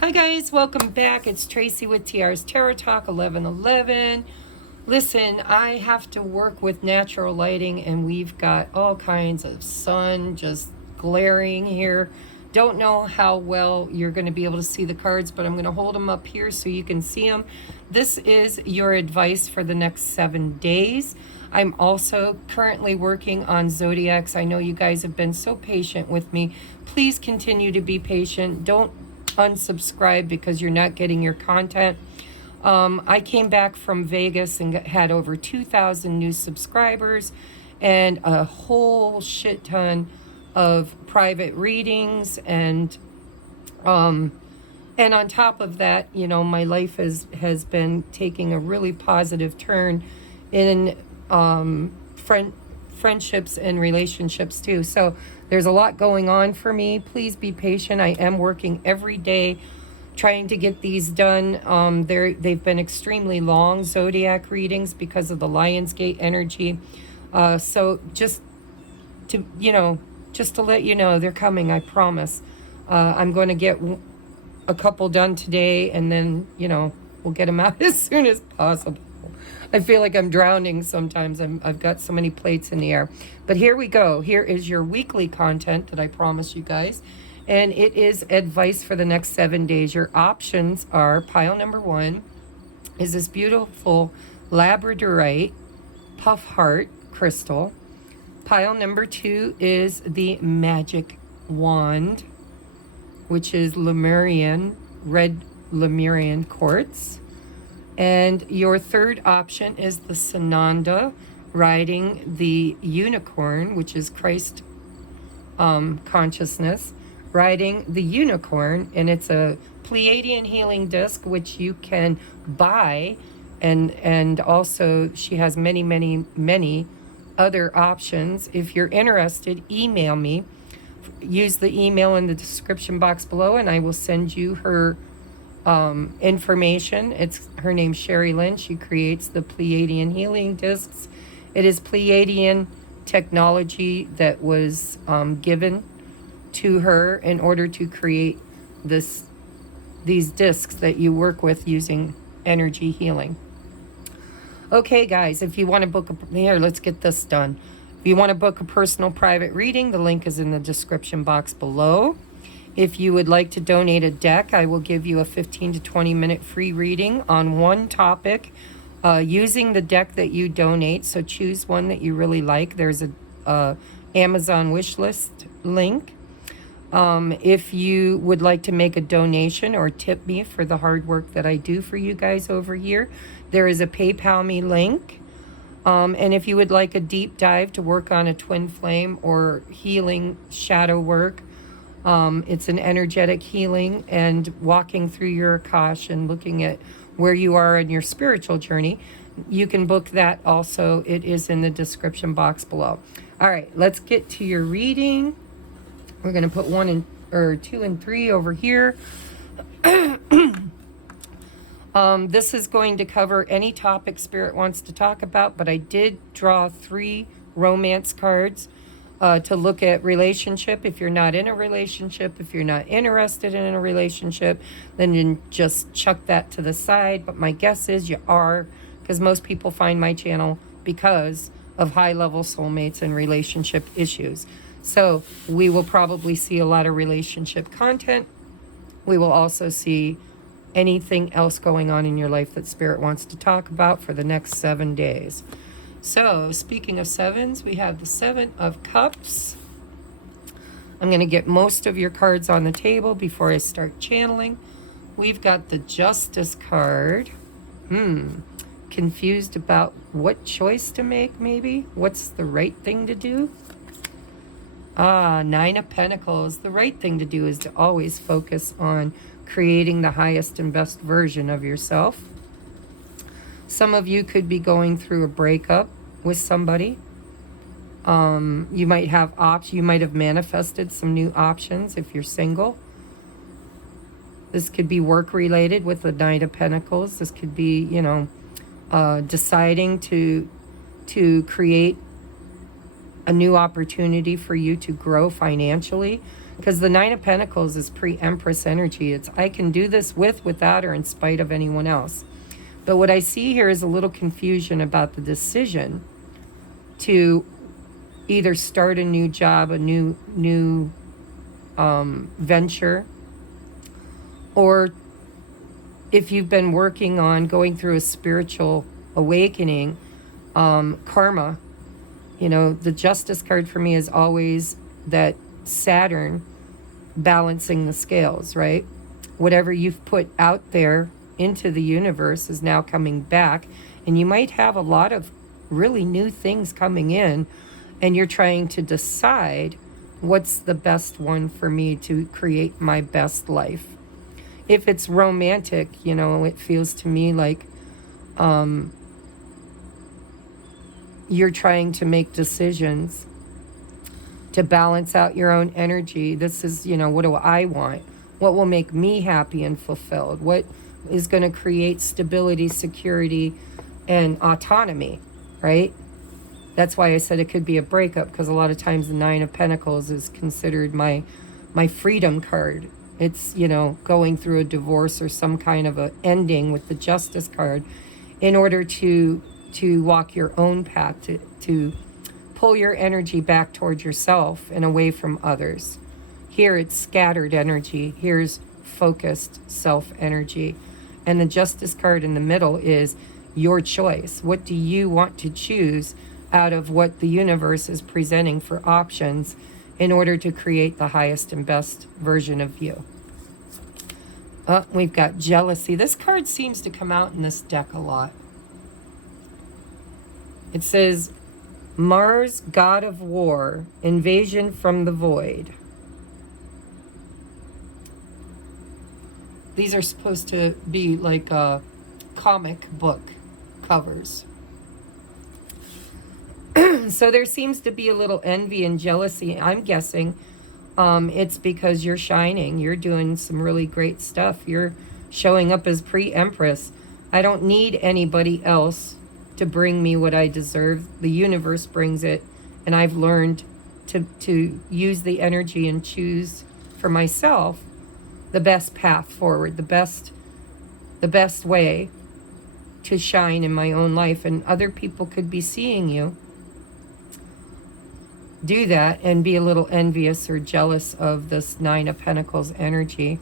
Hi guys, welcome back. It's Tracy with TR's Tarot Talk 1111. Listen, I have to work with natural lighting and we've got all kinds of sun just glaring here. Don't know how well you're going to be able to see the cards, but I'm going to hold them up here so you can see them. This is your advice for the next 7 days. I'm also currently working on zodiacs. I know you guys have been so patient with me. Please continue to be patient. Don't unsubscribe because you're not getting your content. I came back from Vegas and had over 2,000 new subscribers and a whole shit ton of private readings, and on top of that, you know, my life has been taking a really positive turn in friendships and relationships too. So there's a lot going on for me. Please be patient. I am working every day trying to get these done. They've been extremely long zodiac readings because of the Lionsgate energy. So just to let you know, they're coming, I promise. I'm going to get a couple done today, and then, we'll get them out as soon as possible. I feel like I'm drowning sometimes. I've got so many plates in the air. But here we go. Here is your weekly content that I promised you guys. And it is advice for the next 7 days. Your options are, pile number 1 is this beautiful labradorite puff heart crystal. Pile number 2 is the magic wand, which is Lemurian, red Lemurian quartz. And your third option is the Sananda, riding the unicorn, which is Christ consciousness, riding the unicorn. And it's a Pleiadian healing disc, which you can buy. And also she has many, many, many other options. If you're interested, email me. Use the email in the description box below, and I will send you her information. Her name's Sherry Lynn. She creates the Pleiadian healing discs. It is Pleiadian technology that was given to her in order to create these discs that you work with using energy healing. Okay, guys, if you want to book let's get this done. If you want to book a personal private reading, the link is in the description box below. If you would like to donate a deck, I will give you a 15 to 20 minute free reading on one topic using the deck that you donate. So choose one that you really like. There's a Amazon wish list link. If you would like to make a donation or tip me for the hard work that I do for you guys over here, there is a PayPal me link. And if you would like a deep dive to work on a twin flame or healing shadow work, it's an energetic healing and walking through your Akash and looking at where you are in your spiritual journey, you can book that also. It is in the description box below. All right, let's get to your reading. We're going to put 2 and 3 over here. This is going to cover any topic Spirit wants to talk about, but I did draw 3 romance cards to look at relationship. If you're not in a relationship, if you're not interested in a relationship, then you just chuck that to the side. But my guess is you are, because most people find my channel because of high-level soulmates and relationship issues. So we will probably see a lot of relationship content. We will also see anything else going on in your life that Spirit wants to talk about for the next 7 days. So, speaking of 7s, we have the 7 of Cups. I'm going to get most of your cards on the table before I start channeling. We've got the Justice card. Confused about what choice to make, maybe? What's the right thing to do? 9 of Pentacles. The right thing to do is to always focus on creating the highest and best version of yourself. Some of you could be going through a breakup with somebody. You might have you might have manifested some new options if you're single. This could be work related with the 9 of Pentacles. This could be, deciding to create a new opportunity for you to grow financially. Because the Nine of Pentacles is pre-Empress energy. It's I can do this with, without, or in spite of anyone else. But what I see here is a little confusion about the decision to either start a new job, a new venture, or if you've been working on going through a spiritual awakening, karma. You know, the Justice card for me is always that Saturn balancing the scales, right? Whatever you've put out there into the universe is now coming back, and you might have a lot of really new things coming in, and you're trying to decide what's the best one for me to create my best life. If it's romantic, you know, it feels to me like you're trying to make decisions to balance out your own energy. This is, you know, what do I want? What will make me happy and fulfilled? What is going to create stability, security, and autonomy, right? That's why I said it could be a breakup, because a lot of times the Nine of Pentacles is considered my freedom card. It's, you know, going through a divorce or some kind of a ending with the Justice card in order to walk your own path, to pull your energy back towards yourself and away from others. Here it's scattered energy. Here's focused self energy. And the Justice card in the middle is your choice. What do you want to choose out of what the universe is presenting for options in order to create the highest and best version of you? We've got jealousy. This card seems to come out in this deck a lot. It says, Mars, god of war, invasion from the void. These are supposed to be like comic book covers. So there seems to be a little envy and jealousy. I'm guessing it's because you're shining. You're doing some really great stuff. You're showing up as pre-Empress. I don't need anybody else to bring me what I deserve. The universe brings it, and I've learned to use the energy and choose for myself the best path forward, the best way to shine in my own life. And other people could be seeing you do that and be a little envious or jealous of this Nine of Pentacles energy.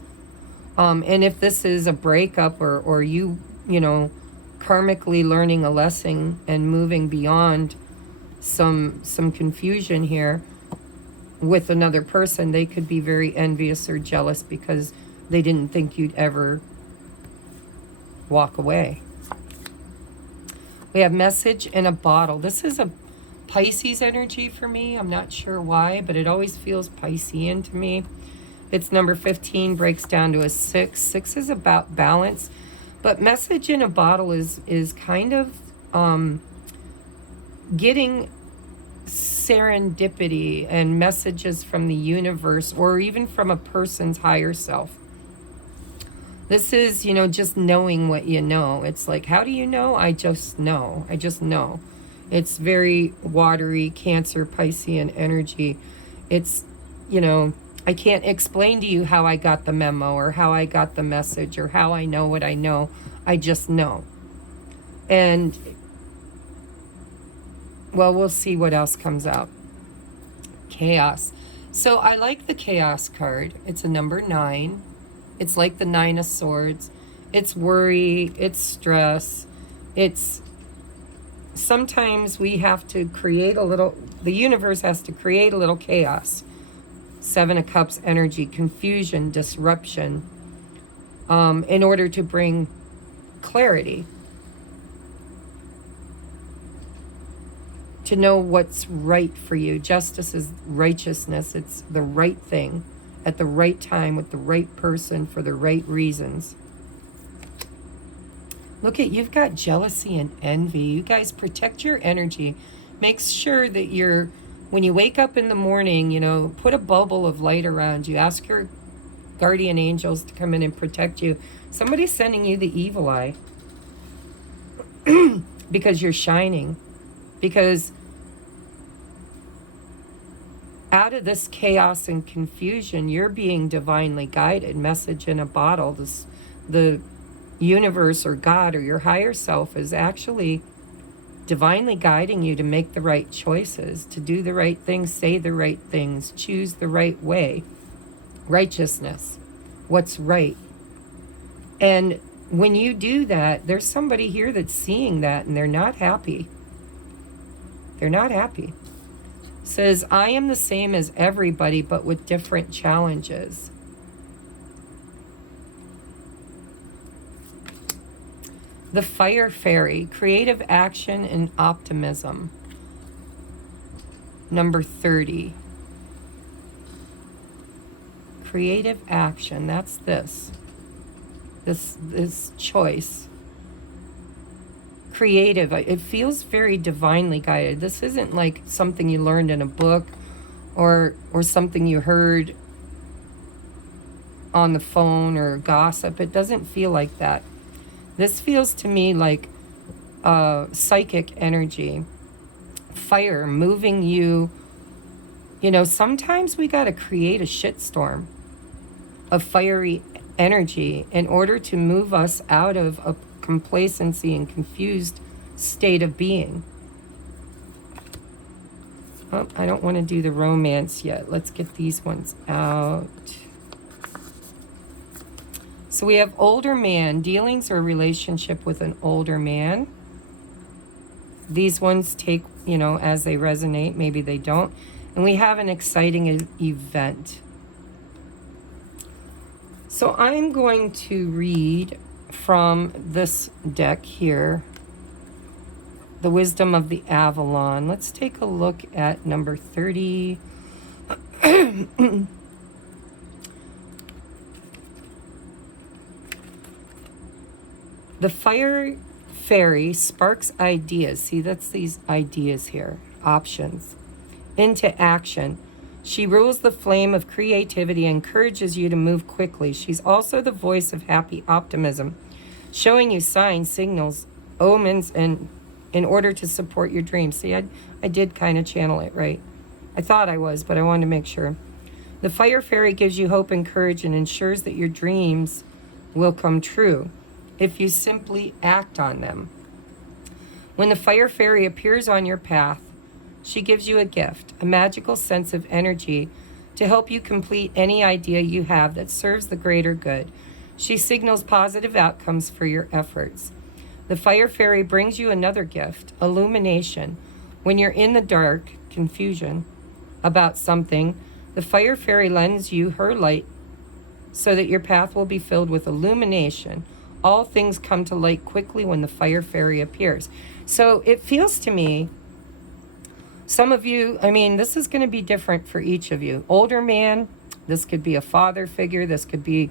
And if this is a breakup, or you know, karmically learning a lesson and moving beyond some confusion here with another person, they could be very envious or jealous because they didn't think you'd ever walk away. We have message in a bottle. This is a Pisces energy for me. I'm not sure why, but it always feels Piscean to me. It's number 15, breaks down to a 6. 6 is about balance. But message in a bottle is kind of getting serendipity and messages from the universe, or even from a person's higher self. This is, you know, just knowing what you know. It's like, how do you know? I just know. I just know. It's very watery, Cancer, Piscean energy. It's, you know, I can't explain to you how I got the memo or how I got the message or how I know what I know. I just know. And, well, we'll see what else comes out. Chaos. So I like the Chaos card. It's a number 9. It's like the 9 of Swords. It's worry. It's stress. It's sometimes we have to create a little, the universe has to create a little chaos. 7 of Cups energy, confusion, disruption, in order to bring clarity. To know what's right for you. Justice is righteousness. It's the right thing at the right time with the right person for the right reasons. Look at, you've got jealousy and envy. You guys protect your energy. Make sure that you're, when you wake up in the morning, you know, put a bubble of light around you. Ask your guardian angels to come in and protect you. Somebody's sending you the evil eye because you're shining. Because out of this chaos and confusion, you're being divinely guided. Message in a bottle. The universe or God or your higher self is actually divinely guiding you to make the right choices, to do the right things, say the right things, choose the right way. Righteousness, what's right. And when you do that, there's somebody here that's seeing that and they're not happy. They're not happy. It says, I am the same as everybody, but with different challenges. The Fire Fairy, creative action and optimism. Number 30. Creative action, that's this choice. Creative, it feels very divinely guided. This isn't like something you learned in a book or something you heard on the phone or gossip. It doesn't feel like that. This feels to me like psychic energy. Fire moving you. You know, sometimes we got to create a shitstorm of fiery energy in order to move us out of a complacency and confused state of being. Oh, I don't want to do the romance yet. Let's get these ones out. So we have older man, dealings or relationship with an older man. These ones take, you know, as they resonate, maybe they don't. And we have an exciting event. So I'm going to read from this deck here, The Wisdom of the Avalon. Let's take a look at number 30. The Fire Fairy sparks ideas. See, that's these ideas here, options, into action. She rules the flame of creativity and encourages you to move quickly. She's also the voice of happy optimism, showing you signs, signals, omens, and in order to support your dreams. See, I did kind of channel it right. I thought I was, but I wanted to make sure. The Fire Fairy gives you hope and courage and ensures that your dreams will come true if you simply act on them. When the Fire Fairy appears on your path, she gives you a gift, a magical sense of energy to help you complete any idea you have that serves the greater good. She signals positive outcomes for your efforts. The Fire Fairy brings you another gift, illumination. When you're in the dark, confusion about something, the Fire Fairy lends you her light so that your path will be filled with illumination. All things come to light quickly when the Fire Fairy appears. So it feels to me, some of you, I mean, this is going to be different for each of you. Older man, this could be a father figure. This could be,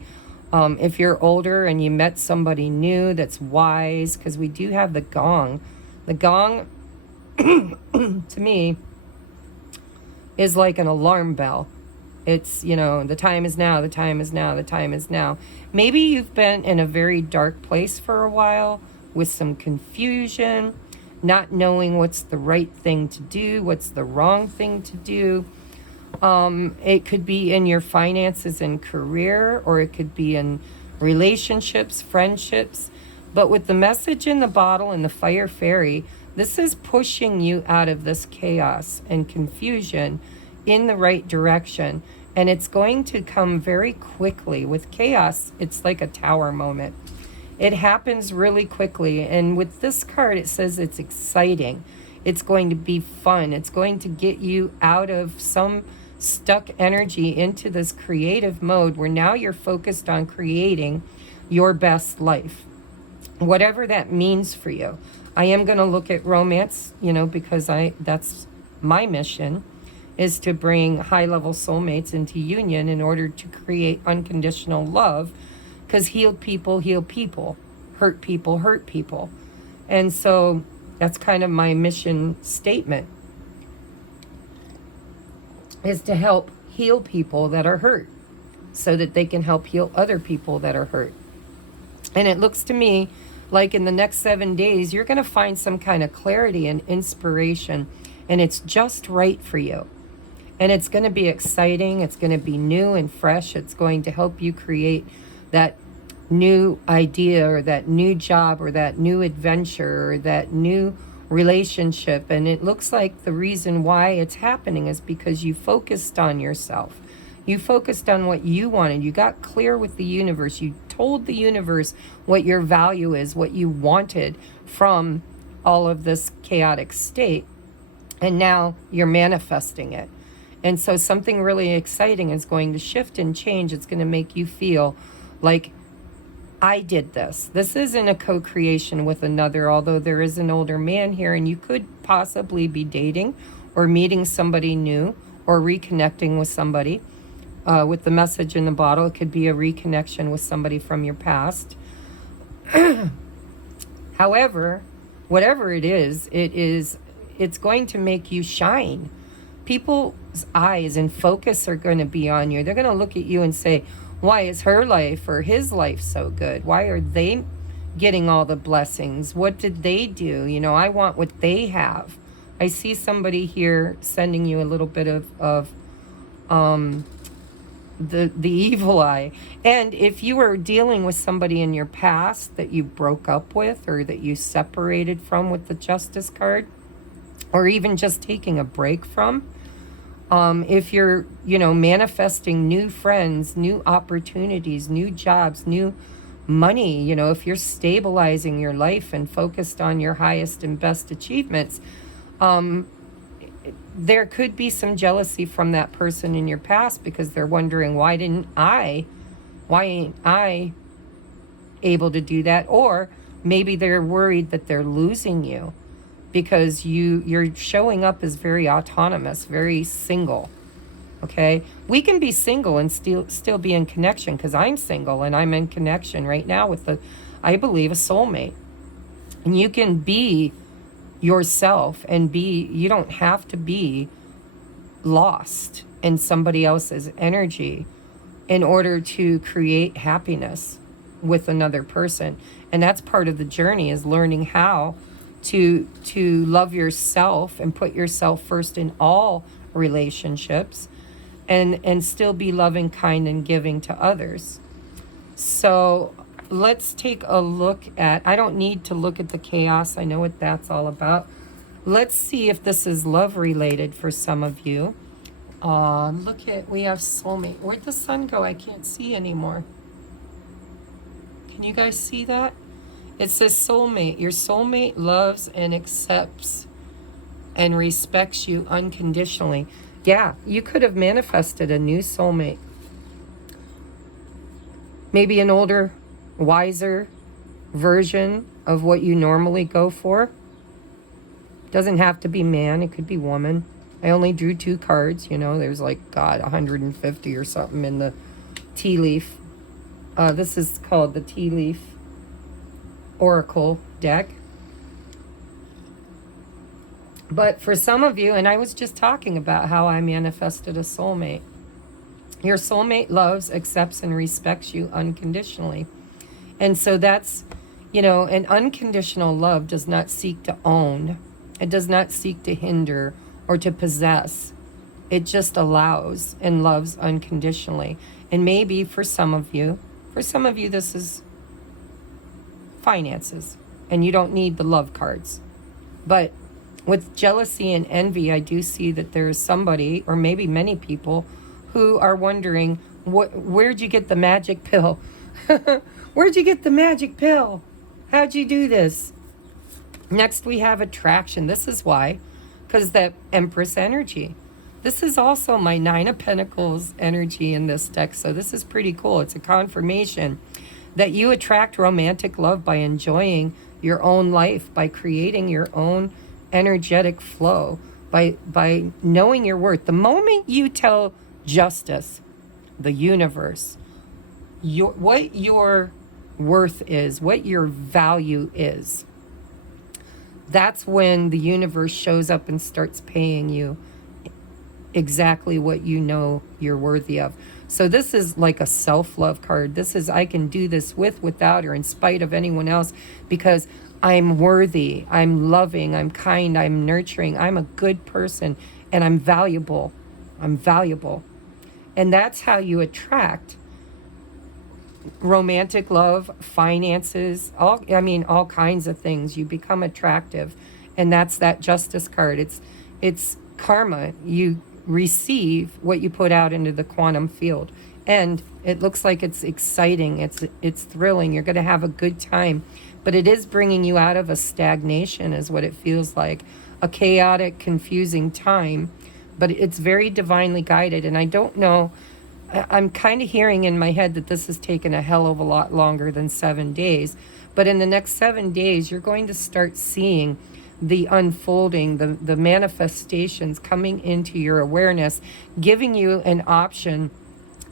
if you're older and you met somebody new that's wise, because we do have the gong. The gong, to me, is like an alarm bell. It's, you know, the time is now, the time is now, the time is now. Maybe you've been in a very dark place for a while with some confusion, not knowing what's the right thing to do, what's the wrong thing to do. It could be in your finances and career, or it could be in relationships, friendships. But with the message in the bottle and the Fire Fairy, this is pushing you out of this chaos and confusion in the right direction. And it's going to come very quickly. With chaos, it's like a tower moment. It happens really quickly. And with this card, it says it's exciting. It's going to be fun. It's going to get you out of some stuck energy into this creative mode where now you're focused on creating your best life, whatever that means for you. I am going to look at romance, you know, because that's my mission, is to bring high-level soulmates into union in order to create unconditional love, because healed people heal people, hurt people hurt people. And so that's kind of my mission statement, is to help heal people that are hurt so that they can help heal other people that are hurt. And it looks to me like in the next 7 days, you're going to find some kind of clarity and inspiration, and it's just right for you. And it's going to be exciting. It's going to be new and fresh. It's going to help you create that new idea or that new job or that new adventure or that new relationship. And it looks like the reason why it's happening is because you focused on yourself. You focused on what you wanted. You got clear with the universe. You told the universe what your value is, what you wanted from all of this chaotic state. And now you're manifesting it. And so something really exciting is going to shift and change. It's going to make you feel like, I did this. This isn't a co-creation with another, although there is an older man here, and you could possibly be dating or meeting somebody new or reconnecting with somebody. With the message in the bottle, it could be a reconnection with somebody from your past. However, whatever it is, it's going to make you shine. People's eyes and focus are going to be on you. They're going to look at you and say, why is her life or his life so good? Why are they getting all the blessings? What did they do? You know, I want what they have. I see somebody here sending you a little bit of the evil eye. And if you were dealing with somebody in your past that you broke up with or that you separated from with the Justice card, or even just taking a break from, if you're, you know, manifesting new friends, new opportunities, new jobs, new money, you know, if you're stabilizing your life and focused on your highest and best achievements, there could be some jealousy from that person in your past because they're wondering, why ain't I able to do that? Or maybe they're worried that they're losing you because you're showing up as very autonomous, very single. Okay, we can be single and still be in connection, because I'm single and I'm in connection right now with I believe, a soulmate. And you can be yourself and you don't have to be lost in somebody else's energy in order to create happiness with another person. And that's part of the journey, is learning how to love yourself and put yourself first in all relationships, and still be loving, kind, and giving to others. So let's take a look at, I don't need to look at the chaos. I know what that's all about. Let's see if this is love related for some of you. We have soulmate. Where'd the sun go? I can't see anymore. Can you guys see that? It says soulmate. Your soulmate loves and accepts and respects you unconditionally. Yeah, you could have manifested a new soulmate. Maybe an older, wiser version of what you normally go for. Doesn't have to be man, it could be woman. I only drew 2 cards, you know, there's like, God, 150 or something in the tea leaf. This is called the tea leaf oracle deck. But for some of you, and I was just talking about how I manifested a soulmate. Your soulmate loves, accepts, and respects you unconditionally. And so that's, you know, an unconditional love does not seek to own. It does not seek to hinder or to possess. It just allows and loves unconditionally. And maybe for some of you, this is finances, and you don't need the love cards. But with jealousy and envy, I do see that there is somebody, or maybe many people, who are wondering, where'd you get the magic pill? Where'd you get the magic pill? How'd you do this? Next, we have attraction. This is why, because that Empress energy. This is also my 9 of Pentacles energy in this deck, so this is pretty cool. It's a confirmation that you attract romantic love by enjoying your own life, by creating your own energetic flow, by knowing your worth. The moment you tell justice, the universe, what your worth is, what your value is, that's when the universe shows up and starts paying you exactly what you know you're worthy of. So this is like a self-love card. This is, I can do this with, without, or in spite of anyone else, because I'm worthy, I'm loving, I'm kind, I'm nurturing, I'm a good person, and I'm valuable. I'm valuable. And that's how you attract romantic love, finances, all kinds of things. You become attractive. And that's that Justice card. It's karma. You receive what you put out into the quantum field. And it looks like it's exciting. It's thrilling. You're going to have a good time. But it is bringing you out of a stagnation, is what it feels like. A chaotic, confusing time. But it's very divinely guided. And I don't know, I'm kind of hearing in my head that this has taken a hell of a lot longer than 7 days. But in the next 7 days, you're going to start seeing the unfolding, the manifestations coming into your awareness, giving you an option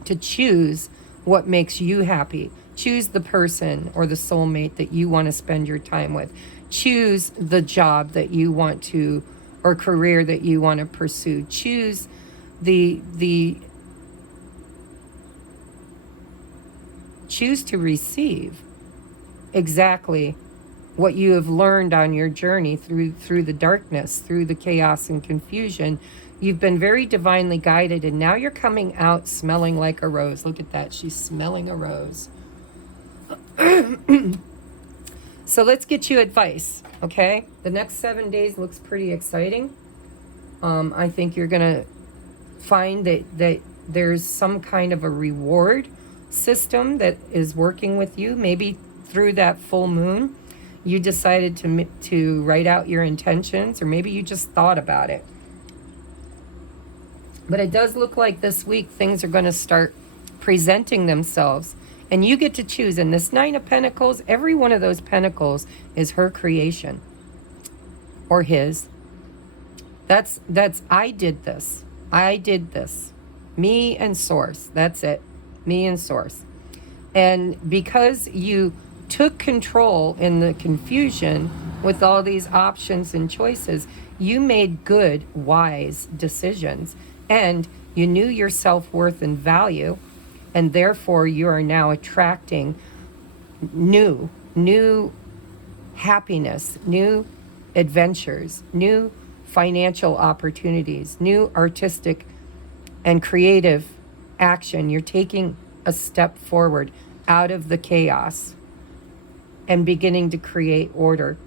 to choose what makes you happy. Choose the person or the soulmate that you want to spend your time with. Choose the job that you want to, or career that you want to pursue. Choose choose to receive exactly what you have learned on your journey through the darkness, through the chaos and confusion. You've been very divinely guided, and now you're coming out smelling like a rose. Look at that. She's smelling a rose. So let's get you advice, okay? The next 7 days looks pretty exciting. I think you're going to find that there's some kind of a reward system that is working with you. Maybe through that full moon, you decided to write out your intentions, or maybe you just thought about it. But it does look like this week things are going to start presenting themselves, and you get to choose. And this 9 of Pentacles, every one of those pentacles is her creation or his. That's I did this. Me and Source. That's it. Me and Source. And because you took control in the confusion with all these options and choices, you made good, wise decisions. And you knew your self-worth and value, and therefore you are now attracting new happiness, new adventures, new financial opportunities, new artistic and creative action. You're taking a step forward out of the chaos and beginning to create order.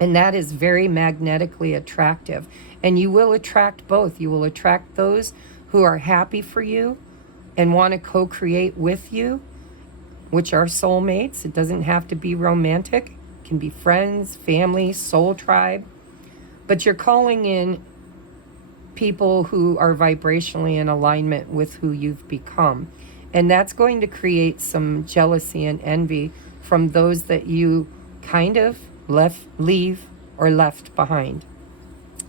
And that is very magnetically attractive. And you will attract both. You will attract those who are happy for you and want to co-create with you, which are soulmates. It doesn't have to be romantic. It can be friends, family, soul tribe. But you're calling in people who are vibrationally in alignment with who you've become. And that's going to create some jealousy and envy from those that you kind of leave behind.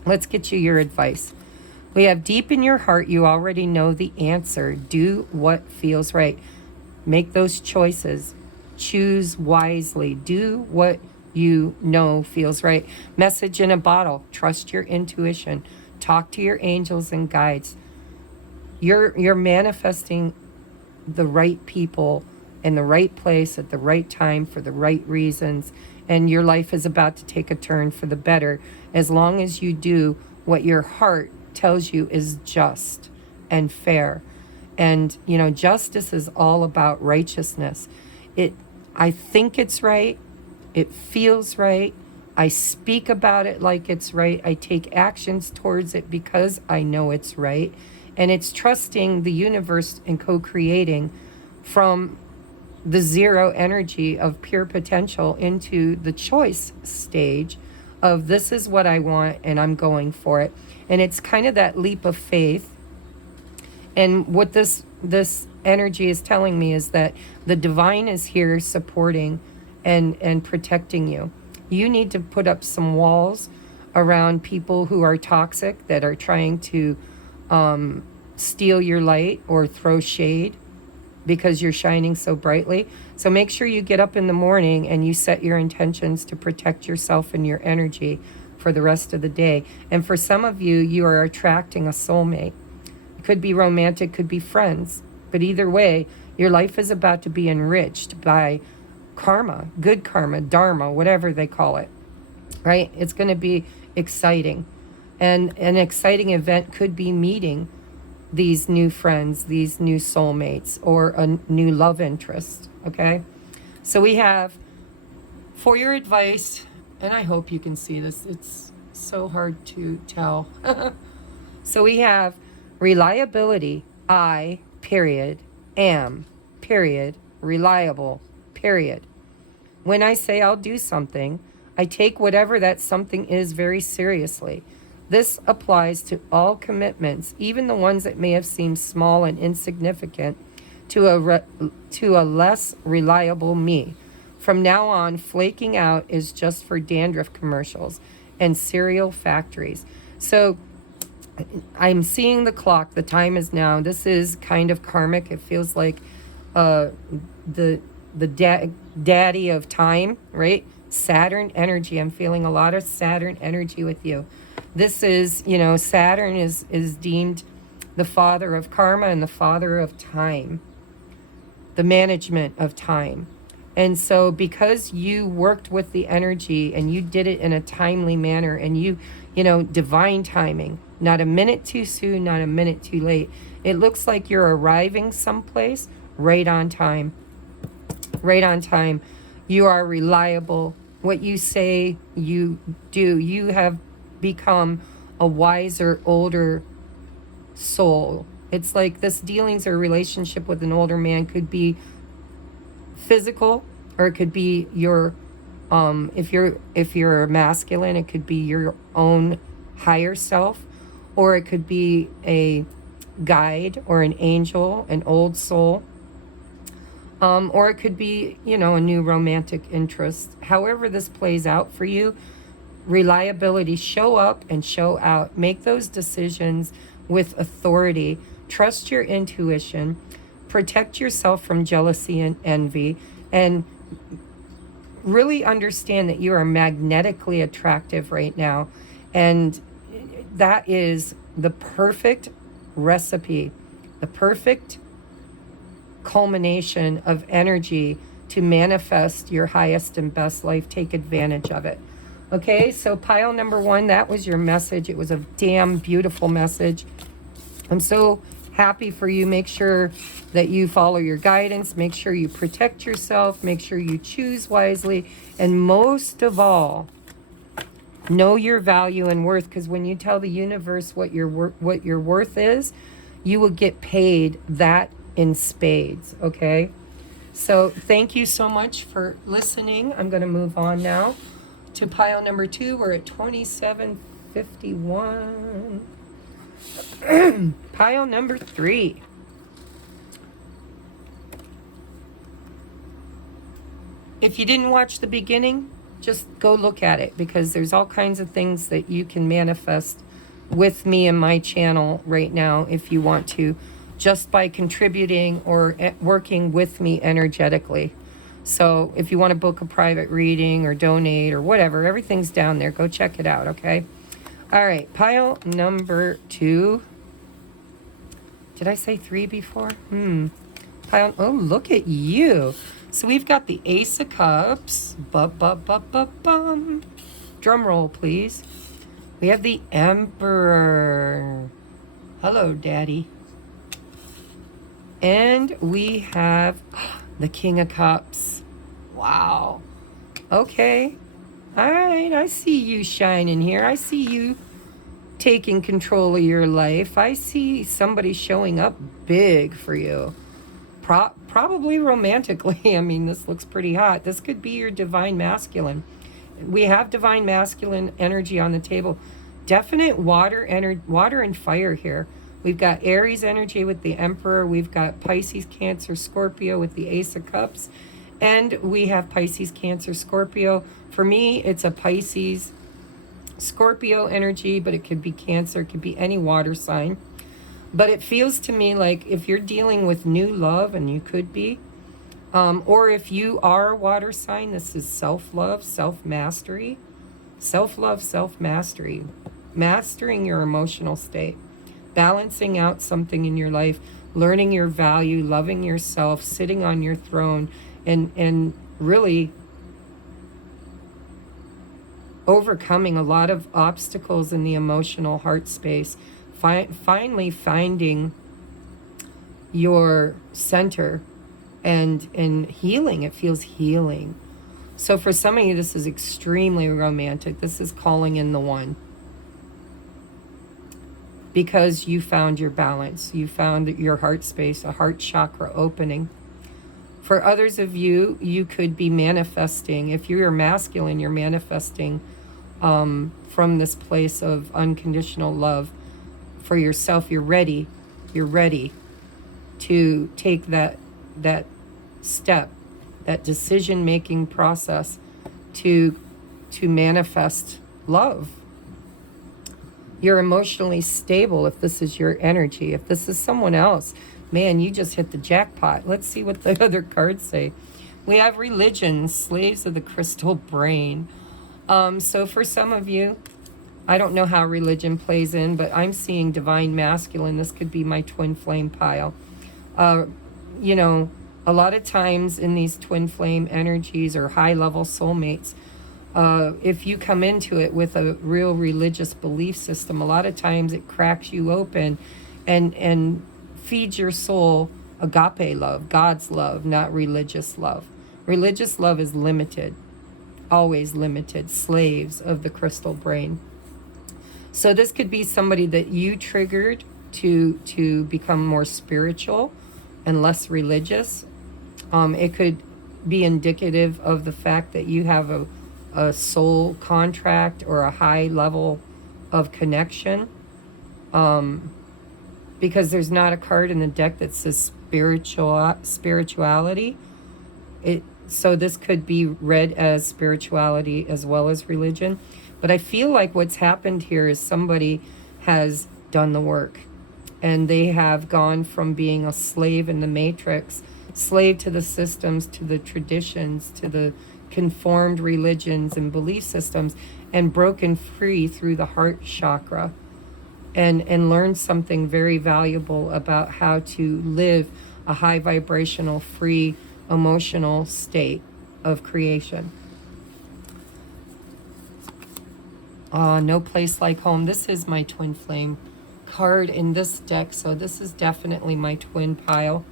Let's get you your advice. We have deep in your heart, you already know the answer. Do what feels right. Make those choices. Choose wisely. Do what you know feels right. Message in a bottle. Trust your intuition. Talk to your angels and guides. You're manifesting the right people in the right place at the right time for the right reasons, and your life is about to take a turn for the better as long as you do what your heart tells you is just and fair. And justice is all about righteousness. I think it's right. It feels right. I speak about it like it's right. I take actions towards it because I know it's right. And it's trusting the universe and co-creating from the zero energy of pure potential into the choice stage of this is what I want and I'm going for it. And it's kind of that leap of faith. And what this energy is telling me is that the divine is here supporting and protecting you. You need to put up some walls around people who are toxic, that are trying to steal your light or throw shade because you're shining so brightly. So make sure you get up in the morning and you set your intentions to protect yourself and your energy for the rest of the day. And for some of you, you are attracting a soulmate. It could be romantic, could be friends. But either way, your life is about to be enriched by karma, good karma, dharma, whatever they call it, right? It's going to be exciting. And an exciting event could be meeting these new friends, these new soulmates, or a new love interest, okay? So we have, for your advice, and I hope you can see this, it's so hard to tell. So we have reliability, I, period, am, period, reliable, period. When I say I'll do something, I take whatever that something is very seriously. This applies to all commitments, even the ones that may have seemed small and insignificant to a less reliable me. From now on, flaking out is just for dandruff commercials and cereal factories. So I'm seeing the clock. The time is now. This is kind of karmic. It feels like the daddy of time, right? Saturn energy. I'm feeling a lot of Saturn energy with you. This is, Saturn is deemed the father of karma and the father of time, the management of time. And so because you worked with the energy and you did it in a timely manner, and you divine timing, not a minute too soon, not a minute too late. It looks like you're arriving someplace right on time. Right on time. You are reliable. What you say, you do. You have become a wiser, older soul. It's like this dealings or relationship with an older man could be physical, or it could be your if you're masculine, it could be your own higher self, or it could be a guide or an angel, an old soul, or it could be a new romantic interest. However this plays out for you, reliability, show up and show out. Make those decisions with authority. Trust your intuition. Protect yourself from jealousy and envy, and really understand that you are magnetically attractive right now. And that is the perfect recipe, the perfect culmination of energy to manifest your highest and best life. Take advantage of it. Okay, so pile number 1, that was your message. It was a damn beautiful message. I'm so happy for you. Make sure that you follow your guidance. Make sure you protect yourself. Make sure you choose wisely. And most of all, know your value and worth, because when you tell the universe what your worth is, you will get paid that in spades, okay? So thank you so much for listening. I'm going to move on now to pile number 2. We're at 2751. Pile number 3. If you didn't watch the beginning, just go look at it, because there's all kinds of things that you can manifest with me and my channel right now if you want to, just by contributing or working with me energetically. So if you want to book a private reading or donate or whatever, everything's down there. Go check it out, okay? All right, pile number 2. Did I say 3 before? Pile, oh, look at you. So we've got the Ace of Cups. Bum. Drum roll, please. We have the Emperor. Hello, Daddy. And we have the King of Cups. Wow. Okay. All right. I see you shining here. I see you taking control of your life. I see somebody showing up big for you. Probably romantically. I mean, this looks pretty hot. This could be your divine masculine. We have divine masculine energy on the table. Definite water and fire here. We've got Aries energy with the Emperor. We've got Pisces, Cancer, Scorpio with the Ace of Cups. And we have Pisces, Cancer, Scorpio. For me, it's a Pisces, Scorpio energy, but it could be Cancer. It could be any water sign. But it feels to me like if you're dealing with new love, and you could be, or if you are a water sign, this is self-love, self-mastery. Self-love, self-mastery. Mastering your emotional state. Balancing out something in your life. Learning your value. Loving yourself. Sitting on your throne. And really overcoming a lot of obstacles in the emotional heart space. finally finding your center and healing. It feels healing. So for some of you, this is extremely romantic. This is calling in the one. Because you found your balance. You found your heart space, a heart chakra opening. For others of you, you could be manifesting. If you're masculine, you're manifesting from this place of unconditional love for yourself. You're ready. You're ready to take that step, that decision-making process to manifest love. You're emotionally stable if this is your energy. If this is someone else, man, you just hit the jackpot. Let's see what the other cards say. We have religion, slaves of the crystal brain. So for some of you, I don't know how religion plays in, but I'm seeing divine masculine. This could be my twin flame pile. You know, a lot of times in these twin flame energies or high-level soulmates, if you come into it with a real religious belief system, a lot of times it cracks you open and feeds your soul agape love, God's love, not religious love. Religious love is limited, always limited, slaves of the crystal brain. So this could be somebody that you triggered to become more spiritual and less religious. It could be indicative of the fact that you have a soul contract or a high level of connection, because there's not a card in the deck that says spirituality. So this could be read as spirituality as well as religion. But I feel like what's happened here is somebody has done the work, and they have gone from being a slave in the matrix, slave to the systems, to the traditions, to the conformed religions and belief systems, and broken free through the heart chakra and learned something very valuable about how to live a high vibrational, free, emotional state of creation. No place like home. This is my twin flame card in this deck, so this is definitely my twin pile.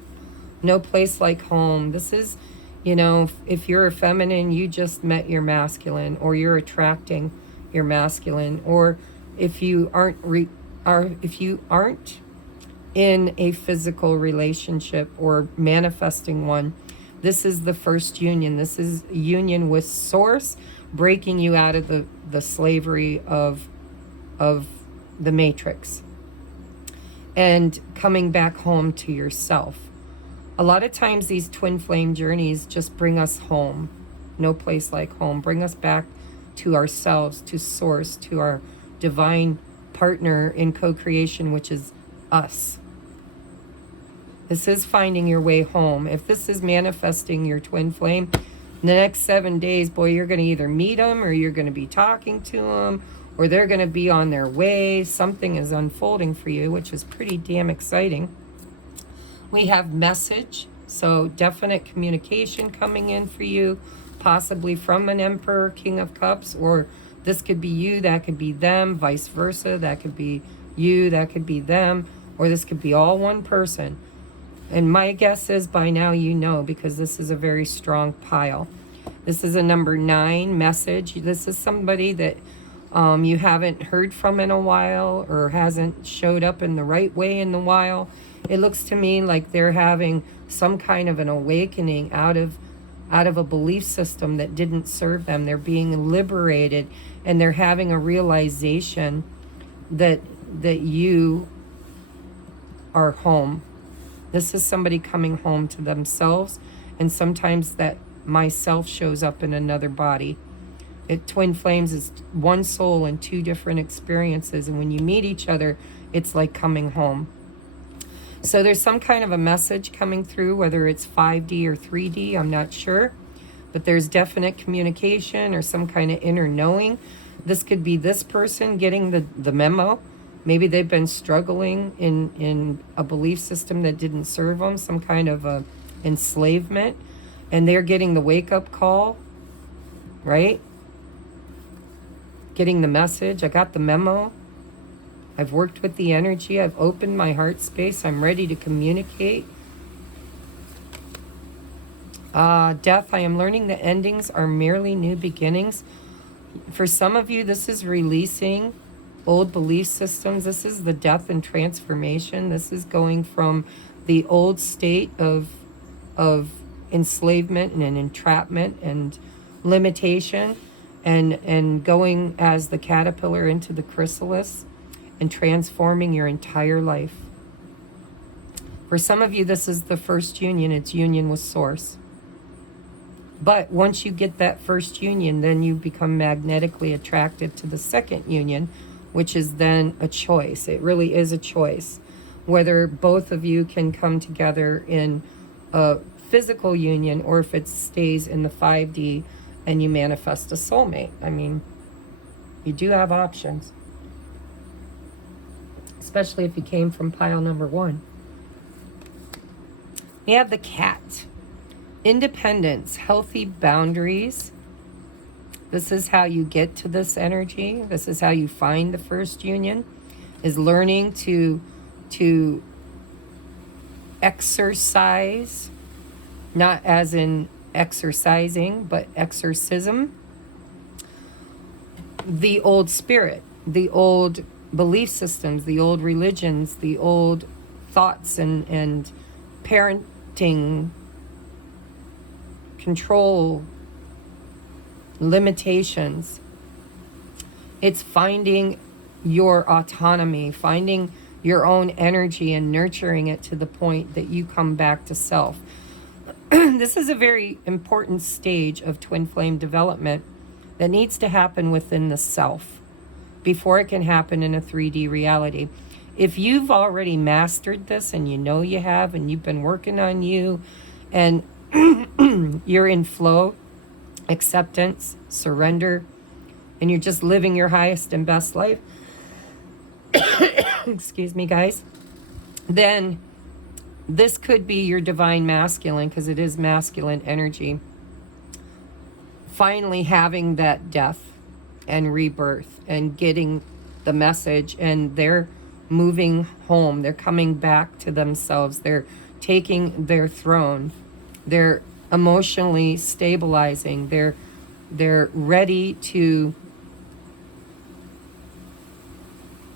No place like home. This is, you know, if you're a feminine, you just met your masculine, or you're attracting your masculine, or if you aren't in a physical relationship or manifesting one, this is the first union. This is union with source, breaking you out of the slavery of the matrix and coming back home to yourself. A lot of times these twin flame journeys just bring us home. No place like home. Bring us back to ourselves, to source, to our divine partner in co-creation, which is us. This is finding your way home. If this is manifesting your twin flame, the next 7 days, boy, you're going to either meet them, or you're going to be talking to them, or they're going to be on their way. Something is unfolding for you, which is pretty damn exciting. We have message, so definite communication coming in for you, possibly from an Emperor, King of Cups, or this could be you, that could be them, vice versa. That could be you, that could be them, or this could be all one person. And my guess is by now you know, because this is a very strong pile. This is a number 9 message. This is somebody that you haven't heard from in a while, or hasn't showed up in the right way in a while. It looks to me like they're having some kind of an awakening out of a belief system that didn't serve them. They're being liberated, and they're having a realization that you are home. This is somebody coming home to themselves, and sometimes that myself shows up in another body. Twin flames is one soul and 2 different experiences, and when you meet each other, it's like coming home. So there's some kind of a message coming through, whether it's 5D or 3D, I'm not sure. But there's definite communication or some kind of inner knowing. This could be this person getting the memo. Maybe they've been struggling in a belief system that didn't serve them, some kind of a enslavement, and they're getting the wake-up call, right? Getting the message. I got the memo. I've worked with the energy. I've opened my heart space. I'm ready to communicate. Death, I am learning that endings are merely new beginnings. For some of you, this is releasing old belief systems. This is the death and transformation. This is going from the old state of enslavement and entrapment and limitation, and going as the caterpillar into the chrysalis and transforming your entire life. For some of you, this is the first union. It's union with Source. But once you get that first union, then you become magnetically attracted to the second union, which is then a choice. It really is a choice. Whether both of you can come together in a physical union, or if it stays in the 5D and you manifest a soulmate. I mean, you do have options. Especially if you came from pile number 1. You have the cat. Independence, healthy boundaries. This is how you get to this energy. This is how you find the first union, is learning to exercise, not as in exercising, but exorcism. The old spirit, the old belief systems, the old religions, the old thoughts and parenting, control, limitations. It's finding your autonomy, finding your own energy and nurturing it to the point that you come back to self. This is a very important stage of twin flame development that needs to happen within the self before it can happen in a 3D reality. If you've already mastered this, and you know you have, and you've been working on you, and you're in flow, acceptance, surrender, and you're just living your highest and best life, excuse me, guys, then this could be your divine masculine, because it is masculine energy, finally having that death and rebirth and getting the message, and they're moving home. They're coming back to themselves. They're taking their throne. They're emotionally stabilizing. They're ready to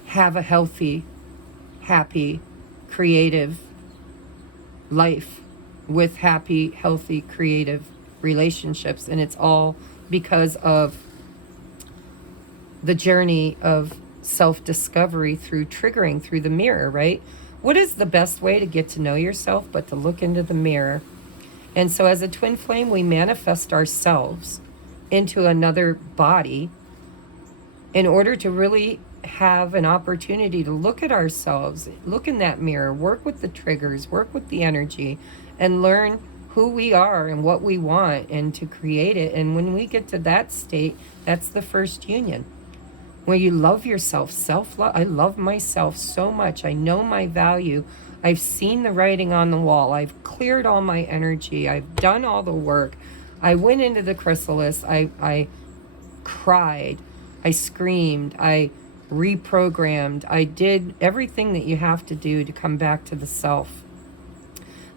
have a healthy, happy, creative life with happy, healthy, creative relationships. And it's all because of the journey of self-discovery through triggering through the mirror, right? What is the best way to get to know yourself but to look into the mirror? And so as a twin flame, we manifest ourselves into another body in order to really have an opportunity to look at ourselves, look in that mirror, work with the triggers, work with the energy, and learn who we are and what we want, and to create it. And when we get to that state, that's the first union, where you love yourself. Self-love. I love myself so much. I know my value. I've seen the writing on the wall. I've cleared all my energy. I've done all the work. I went into the chrysalis. I cried. I screamed. I reprogrammed. I did everything that you have to do to come back to the self.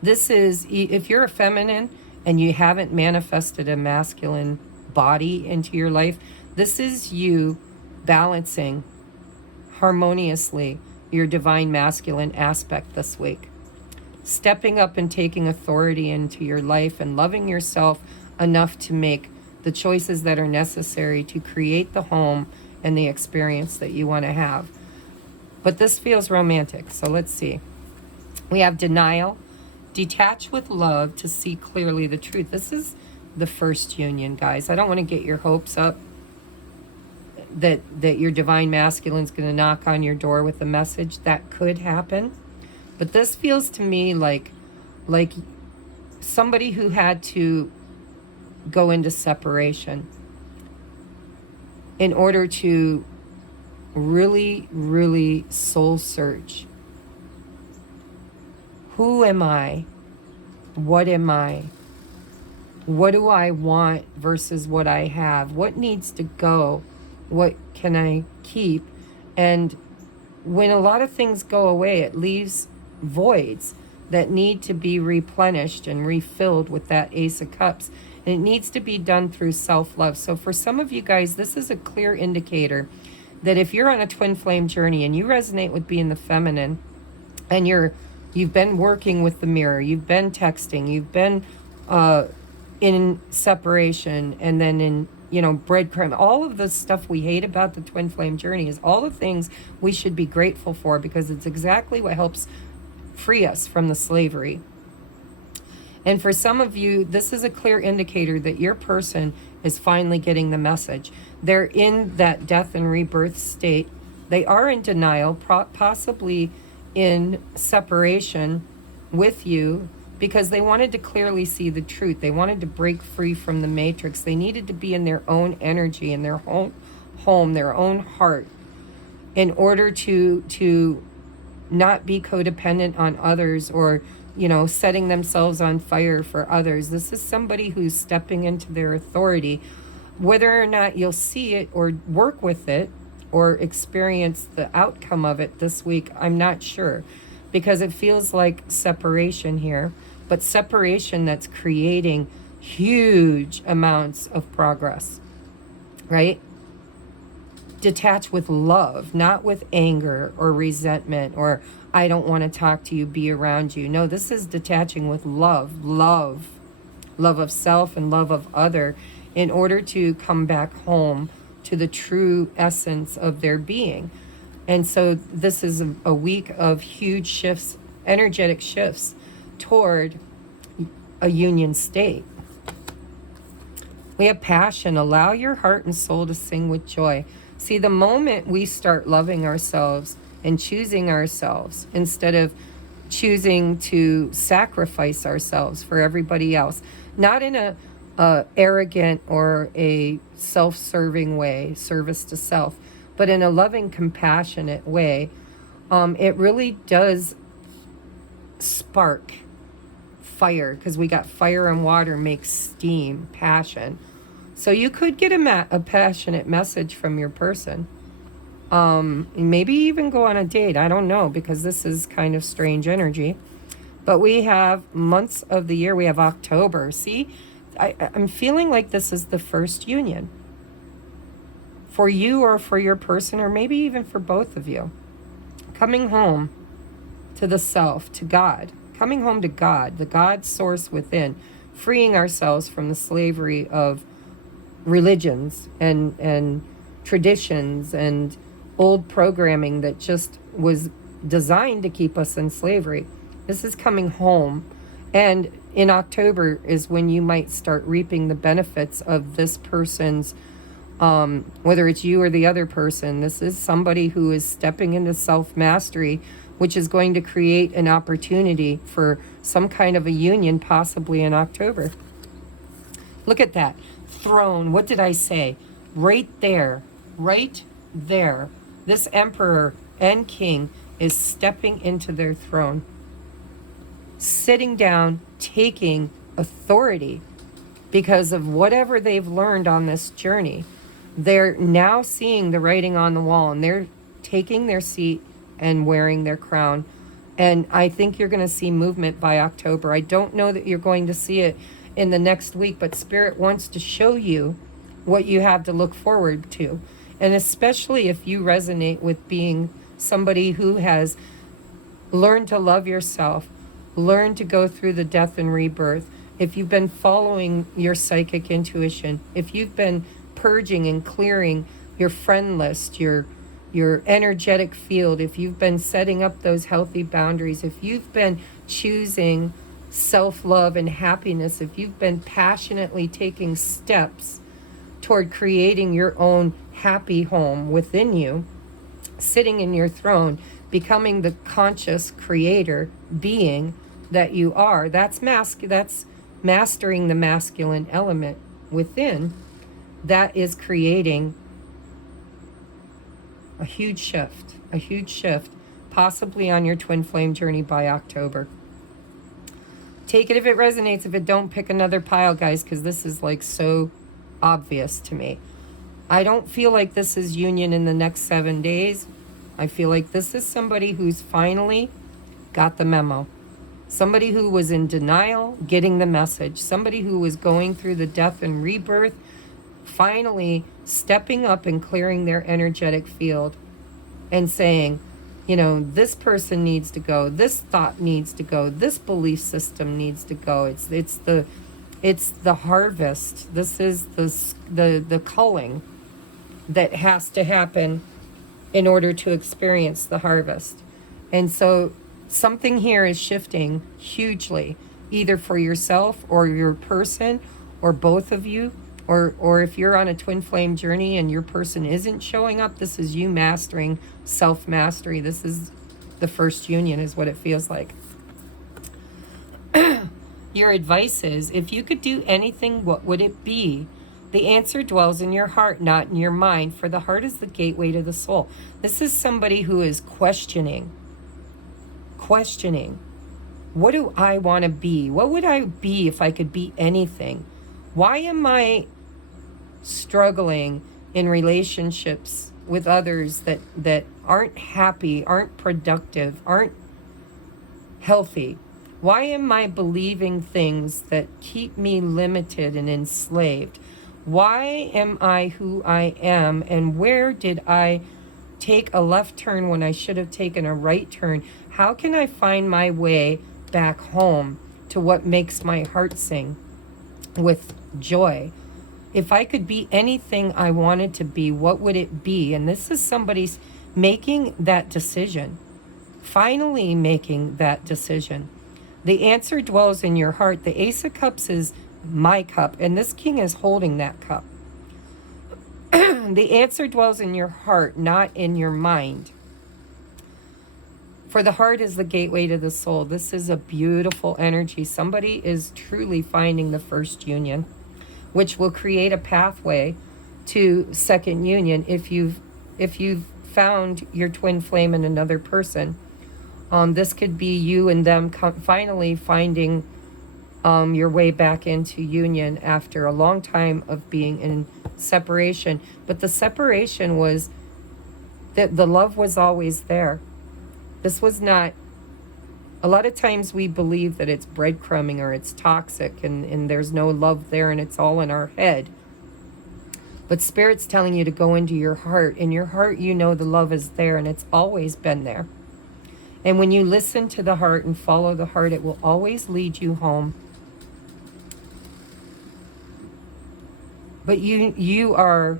This is, if you're a feminine and you haven't manifested a masculine body into your life, this is you balancing harmoniously your divine masculine aspect this week. Stepping up and taking authority into your life and loving yourself enough to make the choices that are necessary to create the home and the experience that you want to have. But this feels romantic, so let's see. We have denial. Detach with love to see clearly the truth. This is the first union, guys. I don't want to get your hopes up that your divine masculine is going to knock on your door with a message. That could happen. But this feels to me like somebody who had to go into separation in order to really, really soul search. Who am I? What am I? What do I want versus what I have? What needs to go? What can I keep? And when a lot of things go away, it leaves voids that need to be replenished and refilled with that Ace of Cups. And it needs to be done through self-love. So for some of you guys, this is a clear indicator that if you're on a twin flame journey and you resonate with being the feminine, and you've been working with the mirror, you've been texting, you've been in separation, and then in, you know, breadcrumb, all of the stuff we hate about the twin flame journey is all the things we should be grateful for, because it's exactly what helps free us from the slavery. And for some of you, this is a clear indicator that your person is finally getting the message. They're in that death and rebirth state. They are in denial, possibly in separation with you, because they wanted to clearly see the truth. They wanted to break free from the matrix. They needed to be in their own energy, in their own home, their own heart, in order to not be codependent on others, or, you know, setting themselves on fire for others. This is somebody who's stepping into their authority. Whether or not you'll see it or work with it or experience the outcome of it this week, I'm not sure, because it feels like separation here, but separation that's creating huge amounts of progress, right? Detach with love, not with anger or resentment or I don't want to talk to you, be around you. No, this is detaching with love of self and love of other, in order to come back home to the true essence of their being. And so this is a week of huge shifts, energetic shifts toward a union state. We have passion. Allow your heart and soul to sing with joy. See, the moment we start loving ourselves and choosing ourselves instead of choosing to sacrifice ourselves for everybody else, not in a arrogant or a self-serving way, service to self, but in a loving, compassionate way, it really does spark fire, because we got fire and water makes steam, passion. So you could get a passionate message from your person. Maybe even go on a date. I don't know, because this is kind of strange energy. But we have months of the year. We have October. See, I'm feeling like this is the first union for you or for your person, or maybe even for both of you. Coming home to the self, to God. Coming home to God, the God source within. Freeing ourselves from the slavery of religions and traditions and old programming that just was designed to keep us in slavery. This is coming home. And in October is when you might start reaping the benefits of this person's, whether it's you or the other person. This is somebody who is stepping into self-mastery, which is going to create an opportunity for some kind of a union, possibly in October. Look at that. Throne. What did I say? Right there. Right there. This emperor and king is stepping into their throne, sitting down, taking authority because of whatever they've learned on this journey. They're now seeing the writing on the wall, and they're taking their seat and wearing their crown. And I think you're going to see movement by October. I don't know that you're going to see it in the next week, but Spirit wants to show you what you have to look forward to. And especially if you resonate with being somebody who has learned to love yourself, learned to go through the death and rebirth, if you've been following your psychic intuition, if you've been purging and clearing your friend list, your energetic field, if you've been setting up those healthy boundaries, if you've been choosing self-love and happiness, if you've been passionately taking steps toward creating your own happy home within you, sitting in your throne, becoming the conscious creator being that you are, that's mastering the masculine element within. That is creating a huge shift, possibly on your twin flame journey by October. Take it if it resonates. If it don't, pick another pile, guys, because this is like so obvious to me. I don't feel like this is union in the next 7 days. I feel like this is somebody who's finally got the memo. Somebody who was in denial, getting the message. Somebody who was going through the death and rebirth, finally stepping up and clearing their energetic field and saying, you know, this person needs to go, this thought needs to go, this belief system needs to go. It's the harvest. This is the culling that has to happen in order to experience the harvest. And so something here is shifting hugely, either for yourself or your person or both of you, or if you're on a twin flame journey and your person isn't showing up, this is you mastering self-mastery. This is the first union, is what it feels like. Your advice is, if you could do anything, what would it be? The answer dwells in your heart, not in your mind, for the heart is the gateway to the soul. This is somebody who is questioning. What do I want to be? What would I be if I could be anything? Why am I struggling in relationships with others that aren't happy, aren't productive, aren't healthy? Why am I believing things that keep me limited and enslaved? Why am I who I am? And where did I take a left turn when I should have taken a right turn? How can I find my way back home to what makes my heart sing with joy? If I could be anything I wanted to be, what would it be? And this is somebody's making that decision, finally making that decision. The answer dwells in your heart. The Ace of Cups is my cup, and this king is holding that cup. The answer dwells in your heart, not in your mind. For the heart is the gateway to the soul. This is a beautiful energy. Somebody is truly finding the first union, which will create a pathway to second union if you've found your twin flame in another person. This could be you and them finally finding your way back into union after a long time of being in separation. But the separation was that the love was always there. This was not, a lot of times we believe that it's breadcrumbing or it's toxic and there's no love there and it's all in our head. But Spirit's telling you to go into your heart. In your heart, you know the love is there and it's always been there. And when you listen to the heart and follow the heart, it will always lead you home. But you are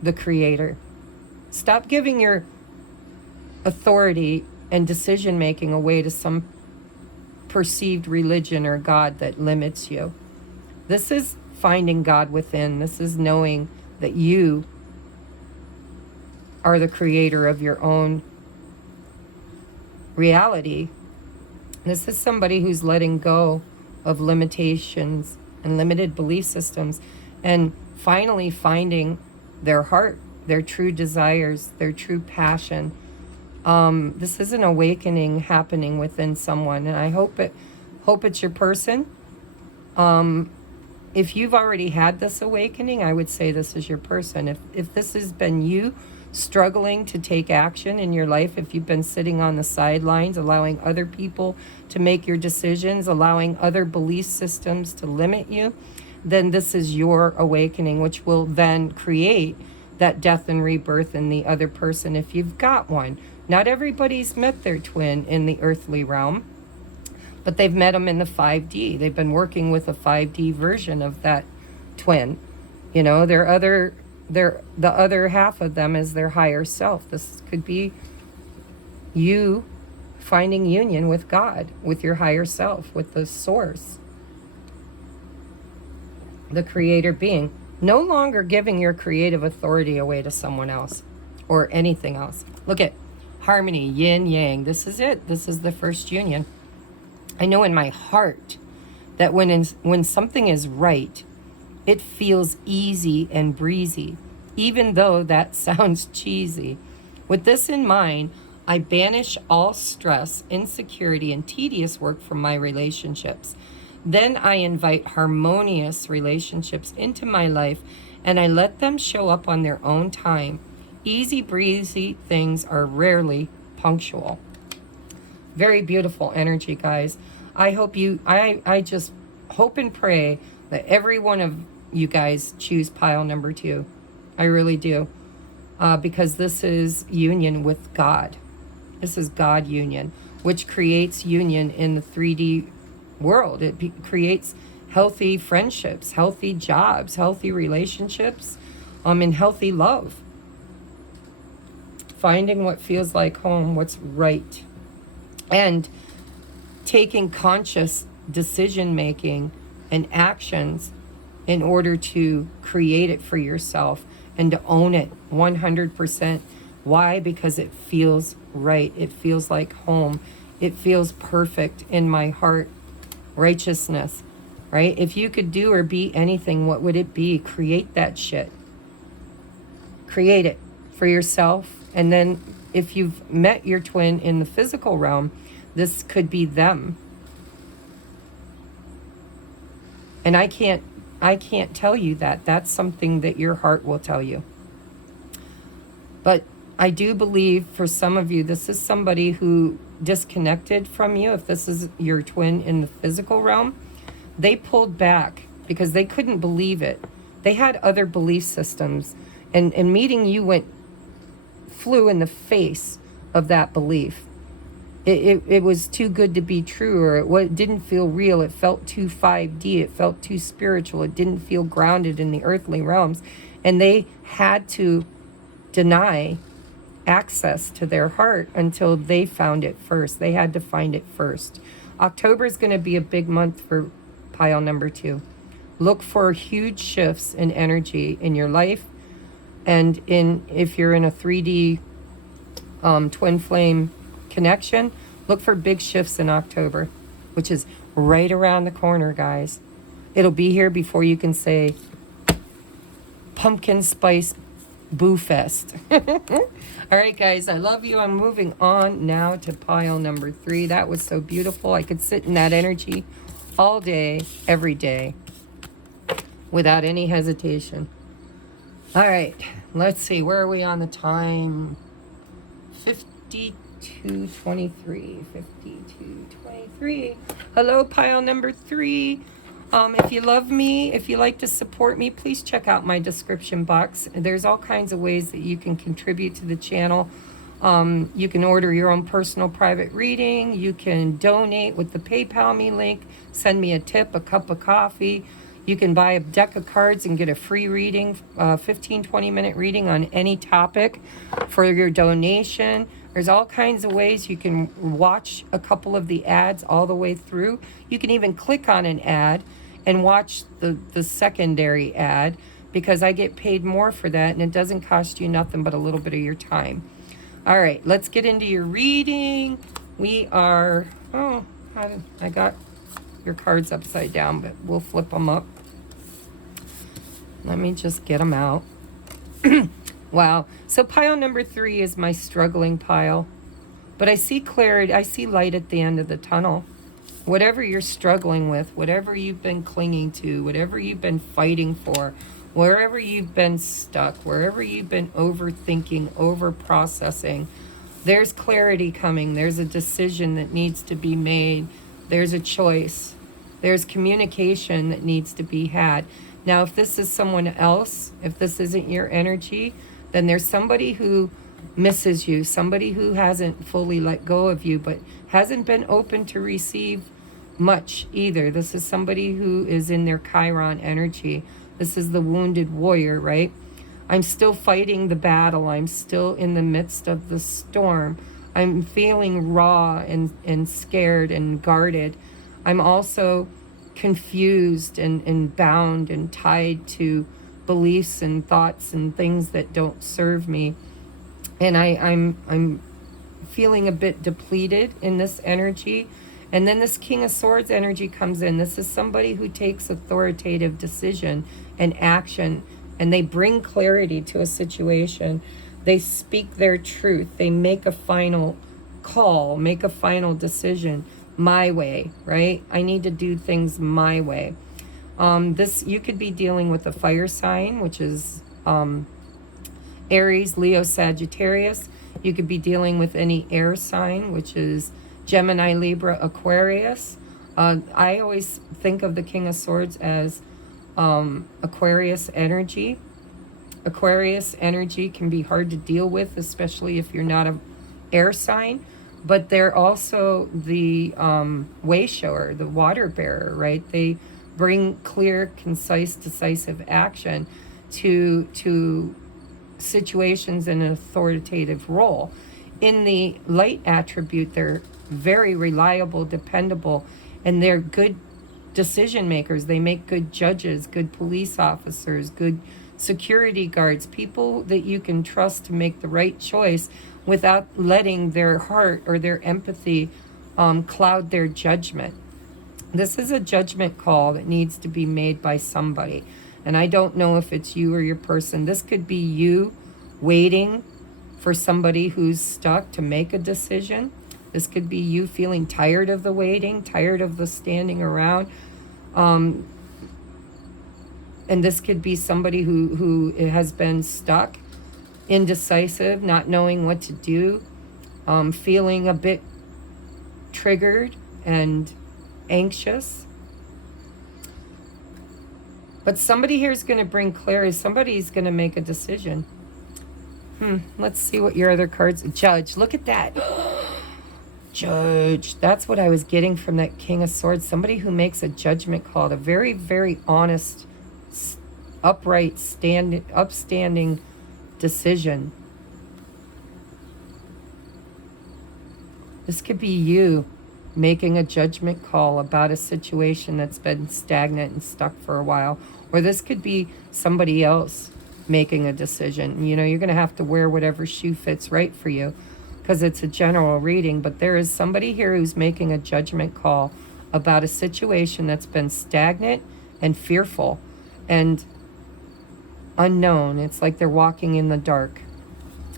the creator. Stop giving your authority and decision-making away to some perceived religion or God that limits you. This is finding God within. This is knowing that you are the creator of your own reality. This is somebody who's letting go of limitations and limited belief systems and finally finding their heart, their true desires, their true passion. This is an awakening happening within someone, and I hope it's your person. If you've already had this awakening, I would say this is your person. If this has been you struggling to take action in your life, if you've been sitting on the sidelines, allowing other people to make your decisions, allowing other belief systems to limit you, then this is your awakening, which will then create that death and rebirth in the other person if you've got one. Not everybody's met their twin in the earthly realm, but they've met them in the 5D. They've been working with a 5D version of that twin. You know, the other half of them is their higher self. This could be you finding union with God, with your higher self, with the source, the creator being. No longer giving your creative authority away to someone else or anything else. Look at harmony, yin, yang. This is it. This is the first union. I know in my heart that when something is right, it feels easy and breezy, even though that sounds cheesy. With this in mind, I banish all stress, insecurity, and tedious work from my relationships. Then I invite harmonious relationships into my life, and I let them show up on their own time. Easy breezy things are rarely punctual. Very beautiful energy, guys. I hope you, I just hope and pray that every one of you guys choose pile number 2. I really do. Because this is union with God. This is God union, which creates union in the 3D world. It creates healthy friendships, healthy jobs, healthy relationships, and healthy love. Finding what feels like home, what's right. And taking conscious decision making and actions in order to create it for yourself and to own it 100%. Why? Because it feels right. It feels like home. It feels perfect in my heart. Righteousness, right? If you could do or be anything, what would it be? Create that shit. Create it for yourself. And then if you've met your twin in the physical realm, this could be them. And I can't tell you that. That's something that your heart will tell you. But I do believe for some of you, this is somebody who disconnected from you. If this is your twin in the physical realm, they pulled back because they couldn't believe it. They had other belief systems. And meeting you flew in the face of that belief. It was too good to be true, or it didn't feel real. It felt too 5D. It felt too spiritual. It didn't feel grounded in the earthly realms. And they had to deny access to their heart until they found it first. They had to find it first. October is going to be a big month for pile number 2. Look for huge shifts in energy in your life, and if you're in a 3D twin flame connection, look for big shifts in October, which is right around the corner, guys. It'll be here before you can say pumpkin spice boo fest. All right, guys, I love you. I'm moving on now to pile number 3. That was so beautiful. I could sit in that energy all day, every day, without any hesitation. All right, let's see. Where are we on the time? 52:23. 52:23. Hello, pile number 3. If you love me, if you like to support me, please check out my description box. There's all kinds of ways that you can contribute to the channel. You can order your own personal private reading. You can donate with the PayPal me link. Send me a tip, a cup of coffee. You can buy a deck of cards and get a free reading, 15-20 minute reading on any topic for your donation. There's all kinds of ways you can watch a couple of the ads all the way through. You can even click on an ad and watch the secondary ad, because I get paid more for that, and it doesn't cost you nothing but a little bit of your time. All right, let's get into your reading. We are, I got your cards upside down, but we'll flip them up. Let me just get them out. Wow. So pile number 3 is my struggling pile. But I see clarity. I see light at the end of the tunnel. Whatever you're struggling with, whatever you've been clinging to, whatever you've been fighting for, wherever you've been stuck, wherever you've been overthinking, over-processing, there's clarity coming. There's a decision that needs to be made. There's a choice. There's communication that needs to be had. Now, if this is someone else, if this isn't your energy, then there's somebody who misses you, somebody who hasn't fully let go of you, but hasn't been open to receive much either. This is somebody who is in their Chiron energy. This is the wounded warrior, right? I'm still fighting the battle. I'm still in the midst of the storm. I'm feeling raw and scared and guarded. I'm also confused and bound and tied to beliefs and thoughts and things that don't serve me. And I'm feeling a bit depleted in this energy. And then this King of Swords energy comes in. This is somebody who takes authoritative decision and action, and they bring clarity to a situation. They speak their truth. They make a final call, make a final decision. My way, right? I need to do things my way. This, you could be dealing with a fire sign, which is Aries, Leo, Sagittarius. You could be dealing with any air sign, which is Gemini, Libra, Aquarius. I always think of the King of Swords as Aquarius energy. Aquarius energy can be hard to deal with, especially if you're not a air sign. But they're also the way shower, the water bearer, right? They bring clear, concise, decisive action to situations in an authoritative role. In the light attribute, they're very reliable, dependable, and they're good decision makers. They make good judges, good police officers, good security guards, people that you can trust to make the right choice without letting their heart or their empathy cloud their judgment. This is a judgment call that needs to be made by somebody. And I don't know if it's you or your person. This could be you waiting for somebody who's stuck to make a decision. This could be you feeling tired of the waiting, tired of the standing around. And this could be somebody who has been stuck, indecisive, not knowing what to do, feeling a bit triggered and anxious. But somebody here is going to bring clarity. Somebody's going to make a decision. Let's see what your other cards. Judge. Look at that. Judge. That's what I was getting from that King of Swords. Somebody who makes a judgment call. A very, very honest, upright, upstanding decision. This could be you making a judgment call about a situation that's been stagnant and stuck for a while. Or this could be somebody else making a decision. You know, you're going to have to wear whatever shoe fits right for you because it's a general reading. But there is somebody here who's making a judgment call about a situation that's been stagnant and fearful and unknown. It's like they're walking in the dark.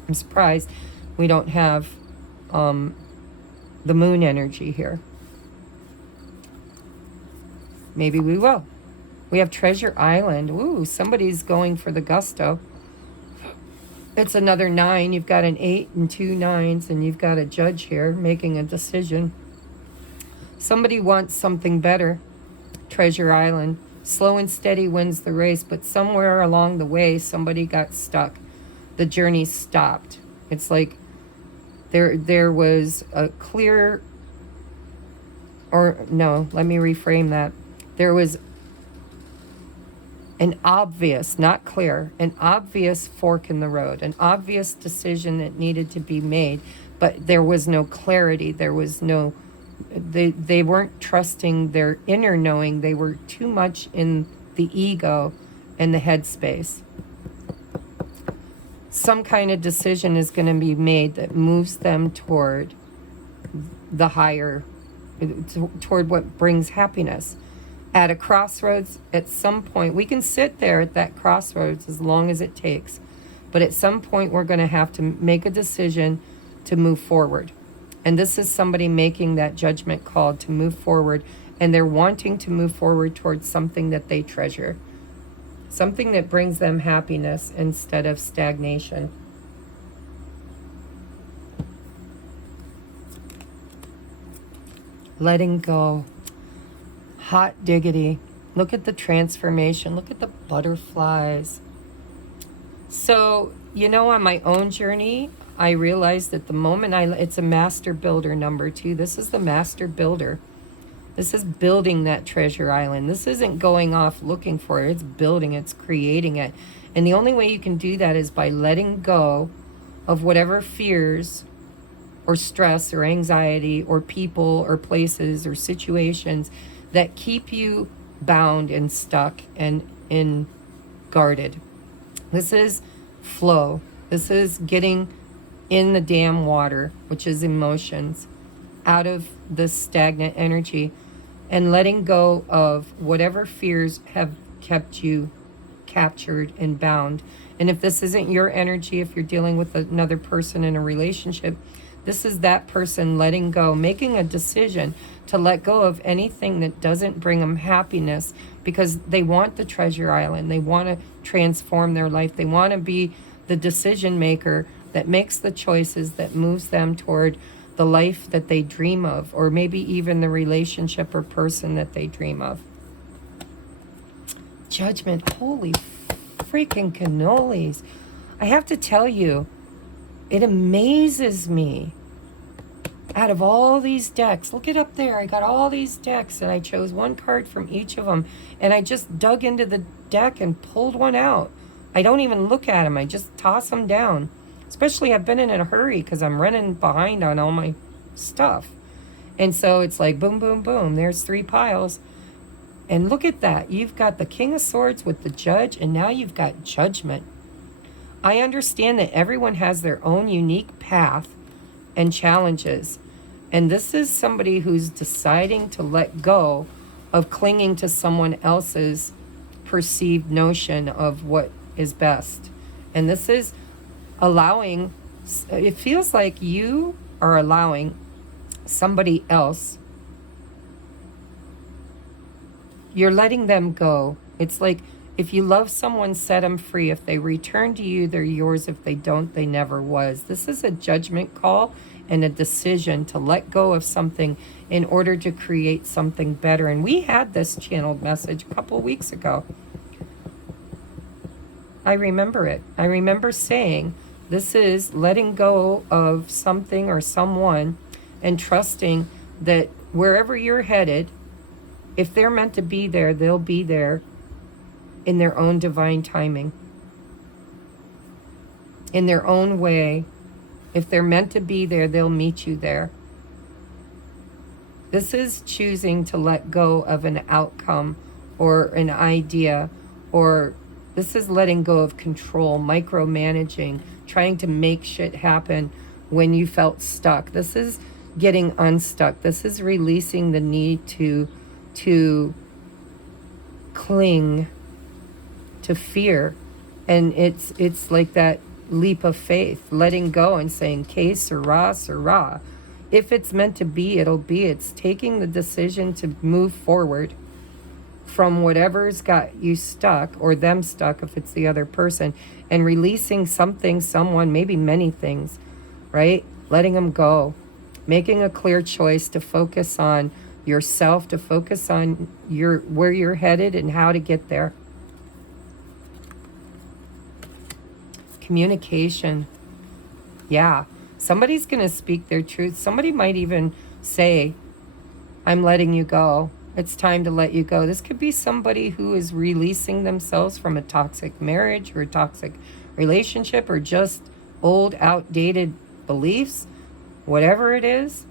I'm surprised we don't have the moon energy here. Maybe we will. We have Treasure Island. Ooh, somebody's going for the gusto. It's another 9. You've got an 8 and 2 9s, and you've got a judge here making a decision. Somebody wants something better. Treasure Island. Slow and steady wins the race, but somewhere along the way, somebody got stuck. The journey stopped. It's like there was a clear, or no, let me reframe that. There was an obvious, not clear, an obvious fork in the road, an obvious decision that needed to be made, but there was no clarity. There was no, they weren't trusting their inner knowing. They were too much in the ego and the headspace. Some kind of decision is going to be made that moves them toward the higher, toward what brings happiness. At a crossroads, at some point, we can sit there at that crossroads as long as it takes. But at some point, we're going to have to make a decision to move forward. And this is somebody making that judgment call to move forward. And they're wanting to move forward towards something that they treasure. Something that brings them happiness instead of stagnation. Letting go. Hot diggity. Look at the transformation. Look at the butterflies. So, you know, on my own journey, I realized that the moment it's a master builder number 2. This is the master builder. This is building that treasure island. This isn't going off looking for it. It's building, it's creating it. And the only way you can do that is by letting go of whatever fears or stress or anxiety or people or places or situations that keep you bound and stuck and guarded. This is flow. This is getting in the damn water, which is emotions, out of this stagnant energy and letting go of whatever fears have kept you captured and bound. And if this isn't your energy, if you're dealing with another person in a relationship, this is that person letting go, making a decision to let go of anything that doesn't bring them happiness because they want the treasure island. They want to transform their life. They want to be the decision maker that makes the choices that moves them toward the life that they dream of, or maybe even the relationship or person that they dream of. Judgment. Holy freaking cannolis. I have to tell you, it amazes me. Out of all these decks, look it up there. I got all these decks and I chose one card from each of them. And I just dug into the deck and pulled one out. I don't even look at them. I just toss them down. Especially I've been in a hurry because I'm running behind on all my stuff. And so it's like boom, boom, boom. There's 3 piles. And look at that. You've got the King of Swords with the Judge, and now you've got Judgment. I understand that everyone has their own unique path and challenges. And this is somebody who's deciding to let go of clinging to someone else's perceived notion of what is best. And this is allowing, it feels like you are allowing somebody else, you're letting them go. It's like if you love someone, set them free. If they return to you, they're yours. If they don't, they never was. This is a judgment call and a decision to let go of something in order to create something better. And we had this channeled message a couple weeks ago. I remember it. I remember saying, this is letting go of something or someone and trusting that wherever you're headed, if they're meant to be there, they'll be there in their own divine timing, in their own way. If they're meant to be there, they'll meet you there. This is choosing to let go of an outcome or an idea, or this is letting go of control, micromanaging, trying to make shit happen when you felt stuck. This is getting unstuck. This is releasing the need to cling to fear. And it's like that leap of faith, letting go and saying, "Que sera, sera." If it's meant to be, it'll be. It's taking the decision to move forward from whatever's got you stuck, or them stuck if it's the other person, and releasing something, someone, maybe many things, right? Letting them go, making a clear choice to focus on yourself, to focus on where you're headed and how to get there. Communication. Yeah, somebody's going to speak their truth. Somebody might even say, "I'm letting you go. It's time to let you go." This could be somebody who is releasing themselves from a toxic marriage or a toxic relationship, or just old, outdated beliefs, whatever it is.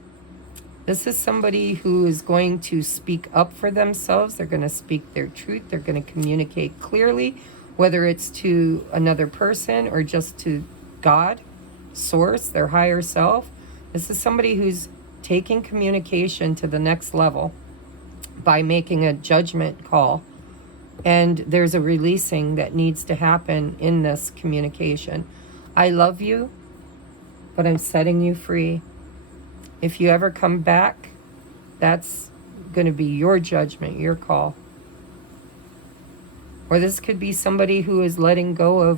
This is somebody who is going to speak up for themselves. They're going to speak their truth. They're going to communicate clearly, whether it's to another person or just to God, source, their higher self. This is somebody who's taking communication to the next level by making a judgment call. And there's a releasing that needs to happen in this communication. I love you, but I'm setting you free. If you ever come back, that's going to be your judgment, your call. Or this could be somebody who is letting go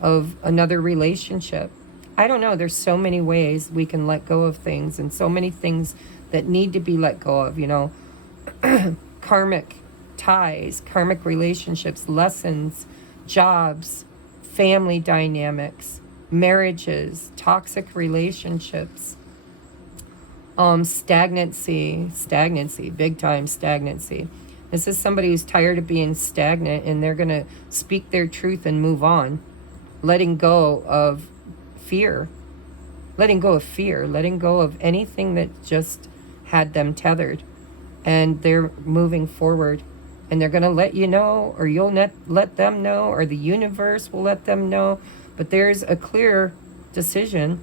of another relationship. I don't know. There's so many ways we can let go of things, and so many things that need to be let go of, you know. Karmic ties, karmic relationships, lessons, jobs, family dynamics, marriages, toxic relationships, stagnancy, big time stagnancy. This is somebody who's tired of being stagnant, and they're going to speak their truth and move on, letting go of fear, letting go of anything that just had them tethered. And they're moving forward, and they're going to let you know, or you'll let them know, or the universe will let them know. But there's a clear decision,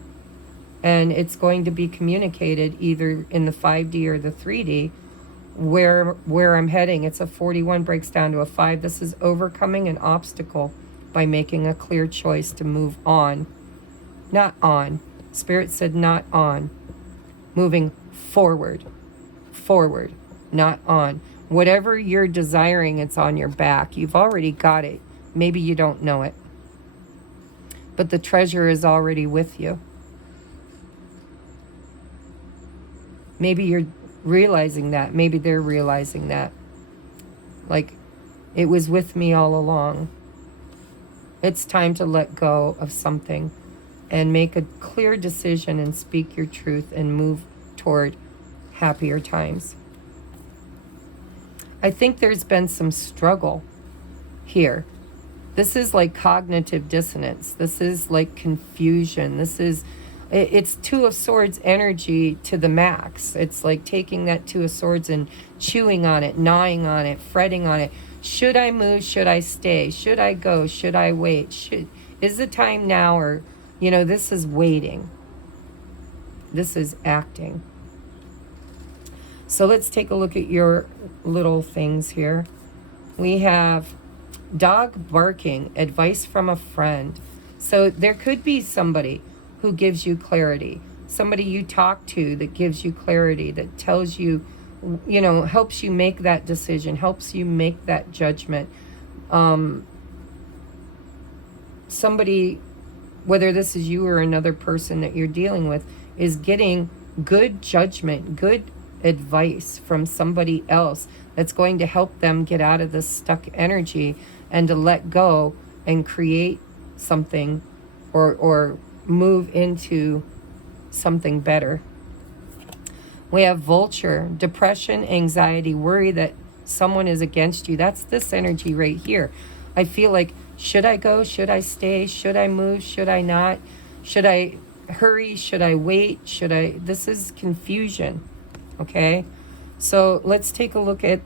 and it's going to be communicated either in the 5D or the 3D where I'm heading. It's a 41, breaks down to a 5. This is overcoming an obstacle by making a clear choice to move on. Not on. Spirit said not on. Moving forward. Forward. Not on. Whatever you're desiring, it's on your back. You've already got it. Maybe you don't know it. but the treasure is already with you. Maybe you're realizing that. Maybe they're realizing that. Like, it was with me all along. It's time to let go of something and make a clear decision and speak your truth and move toward happier times. I think there's been some struggle here. This is like cognitive dissonance. This is like confusion. It's Two of Swords energy to the max. It's like taking that Two of Swords and chewing on it, gnawing on it, fretting on it. Should I move? Should I stay? Should I go? Should I wait? Is the time now? Or, this is waiting. This is acting. So let's take a look at your little things here. We have dog barking, advice from a friend. So there could be somebody who gives you clarity, somebody you talk to that gives you clarity, that tells you, helps you make that decision, helps you make that judgment. Somebody, whether this is you or another person that you're dealing with, is getting good judgment, good advice from somebody else that's going to help them get out of this stuck energy and to let go and create something or move into something better. We have vulture, depression, anxiety, worry that someone is against you. That's this energy right here. I feel like, should I go? Should I stay? Should I move? Should I not? Should I hurry? Should I wait? This is confusion. Okay, so let's take a look at,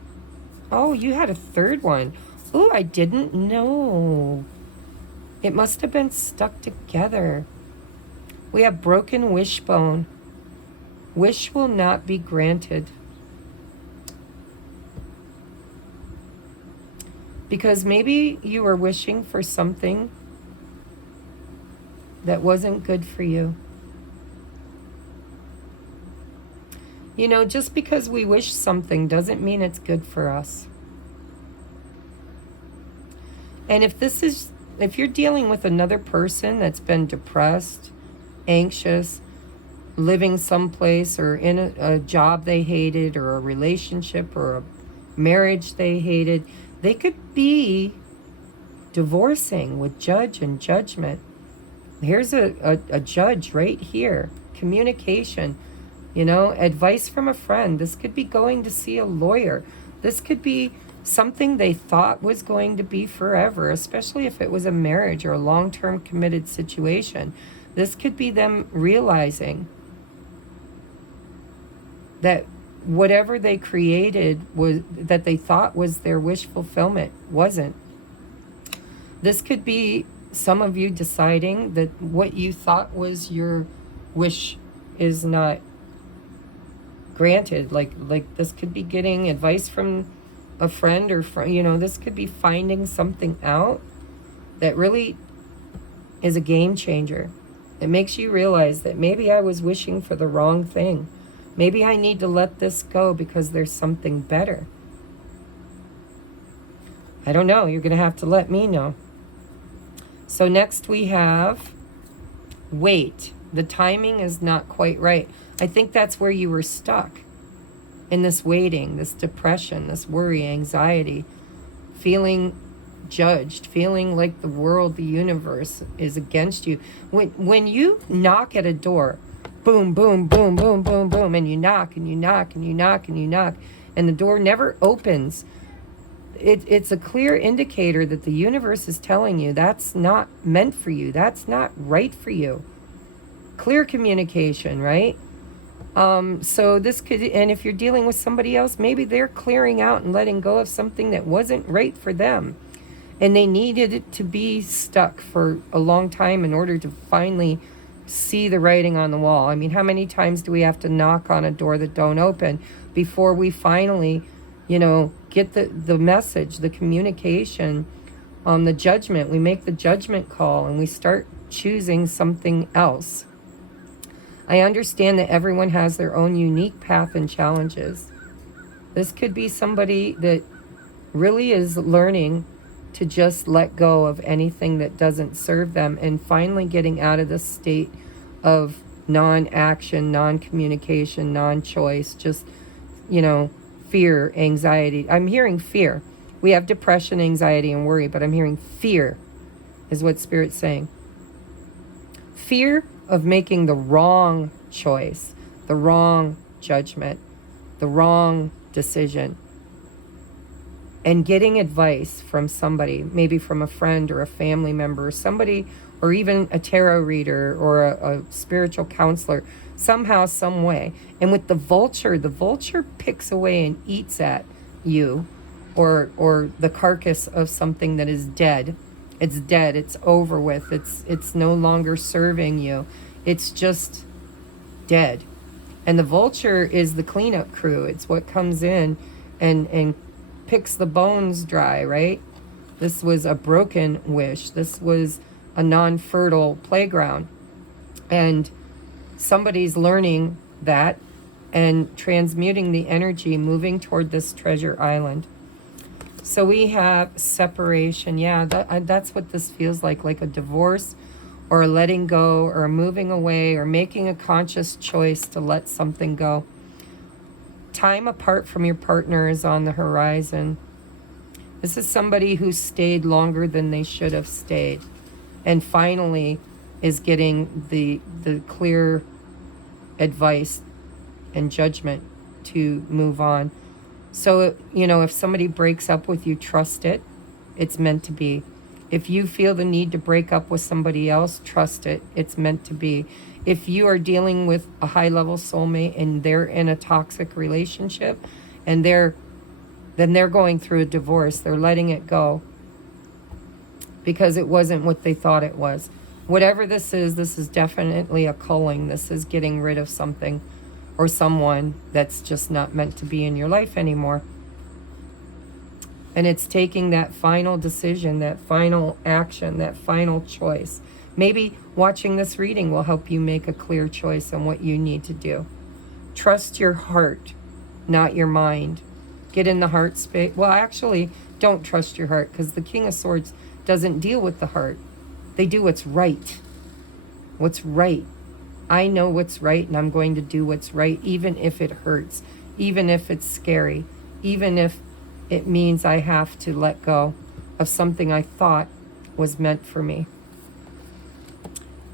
oh, you had a third one. Oh, I didn't know. It must have been stuck together. We have broken wishbone. Wish will not be granted. Because maybe you were wishing for something that wasn't good for you. Just because we wish something doesn't mean it's good for us. And if you're dealing with another person that's been depressed, anxious, living someplace or in a job they hated or a relationship or a marriage they hated, they could be divorcing with judge and judgment. Here's a judge right here. Communication. Advice from a friend. This could be going to see a lawyer. This could be something they thought was going to be forever, especially if it was a marriage or a long-term committed situation. This could be them realizing that whatever they created was that they thought was their wish fulfillment wasn't. This could be some of you deciding that what you thought was your wish is not granted. Like this could be getting advice from a friend or this could be finding something out that really is a game changer. It makes you realize that maybe I was wishing for the wrong thing. Maybe I need to let this go because there's something better. I don't know. You're going to have to let me know. So next we have wait. The timing is not quite right. I think that's where you were stuck. In this waiting, this depression, this worry, anxiety, feeling judged, feeling like the world, the universe is against you. When you knock at a door, boom, boom, boom, boom, boom, boom, and you knock and you knock and you knock and you knock, and the door never opens, it's a clear indicator that the universe is telling you that's not meant for you. That's not right for you. Clear communication, right? So this could, and if you're dealing with somebody else, maybe they're clearing out and letting go of something that wasn't right for them. And they needed it to be stuck for a long time in order to finally see the writing on the wall. I mean, how many times do we have to knock on a door that don't open before we finally, get the message, the communication, the judgment? We make the judgment call and we start choosing something else. I understand that everyone has their own unique path and challenges. This could be somebody that really is learning to just let go of anything that doesn't serve them, and finally getting out of the state of non-action, non-communication, non-choice, just, fear, anxiety. I'm hearing fear. We have depression, anxiety, and worry, but I'm hearing fear is what Spirit's saying. Fear of making the wrong choice, the wrong judgment, the wrong decision, and getting advice from somebody, maybe from a friend or a family member, or somebody, or even a tarot reader or a spiritual counselor, somehow, some way. And with the vulture picks away and eats at you, or the carcass of something that is dead. It's dead. It's over with. It's no longer serving you. It's just dead. And the vulture is the cleanup crew. It's what comes in and picks the bones dry, right? This was a broken wish. This was a non-fertile playground. And somebody's learning that and transmuting the energy, moving toward this treasure island. So we have separation. Yeah, that's what this feels like a divorce, or a letting go, or a moving away, or making a conscious choice to let something go. Time apart from your partner is on the horizon. This is somebody who stayed longer than they should have stayed, and finally is getting the clear advice and judgment to move on. So, if somebody breaks up with you, trust it. It's meant to be. If you feel the need to break up with somebody else, trust it. It's meant to be. If you are dealing with a high-level soulmate and they're in a toxic relationship and then they're going through a divorce, they're letting it go because it wasn't what they thought it was. Whatever this is definitely a culling. This is getting rid of something or someone that's just not meant to be in your life anymore. And it's taking that final decision, that final action, that final choice. Maybe watching this reading will help you make a clear choice on what you need to do. Trust your heart, not your mind. Get in the heart space. Well, actually, don't trust your heart, because the King of Swords doesn't deal with the heart. They do what's right. What's right. I know what's right, and I'm going to do what's right, even if it hurts, even if it's scary, even if it means I have to let go of something I thought was meant for me.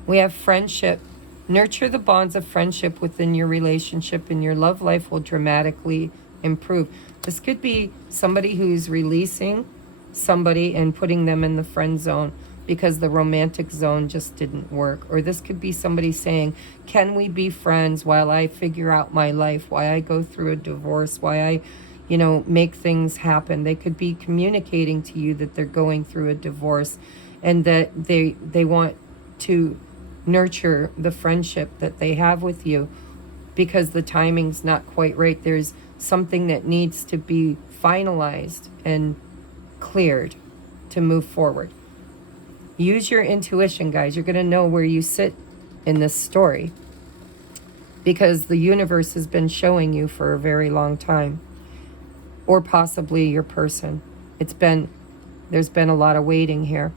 We have friendship. Nurture the bonds of friendship within your relationship, and your love life will dramatically improve. This could be somebody who's releasing somebody and putting them in the friend zone because the romantic zone just didn't work. Or this could be somebody saying, can we be friends while I figure out my life, why I go through a divorce, why I make things happen. They could be communicating to you that they're going through a divorce and that they want to nurture the friendship that they have with you because the timing's not quite right. There's something that needs to be finalized and cleared to move forward. Use your intuition, guys. You're going to know where you sit in this story because the universe has been showing you for a very long time. Or possibly your person. There's been a lot of waiting here.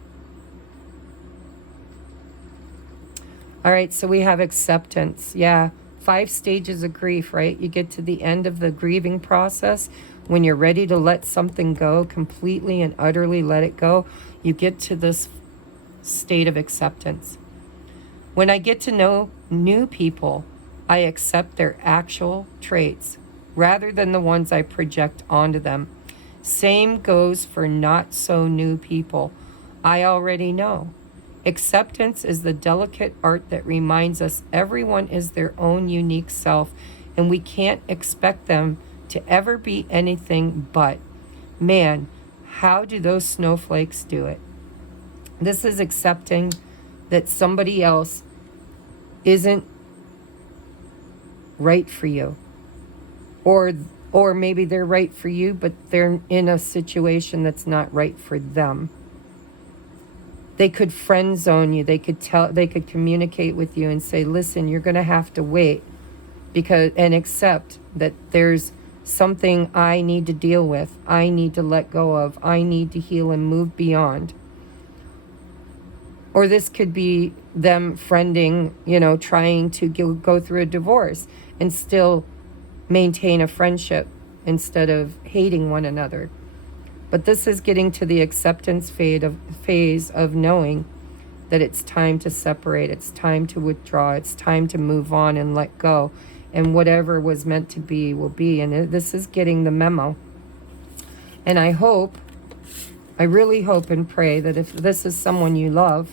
All right, so we have acceptance. Yeah, 5 stages of grief, right? You get to the end of the grieving process when you're ready to let something go, completely and utterly let it go. You get to this state of acceptance. When I get to know new people, I accept their actual traits rather than the ones I project onto them. Same goes for not so new people. I already know. Acceptance is the delicate art that reminds us everyone is their own unique self, and we can't expect them to ever be anything but. Man, how do those snowflakes do it? This is accepting that somebody else isn't right for you. Or maybe they're right for you, but they're in a situation that's not right for them. They could friend zone you. They could communicate with you and say, listen, you're going to have to wait and accept that there's something I need to deal with, I need to let go of, I need to heal and move beyond. Or this could be them friending, you know, trying to go through a divorce and still maintain a friendship instead of hating one another. But this is getting to the acceptance phase of knowing that it's time to separate, it's time to withdraw, it's time to move on and let go. And whatever was meant to be will be. And this is getting the memo. And I really hope and pray that if this is someone you love,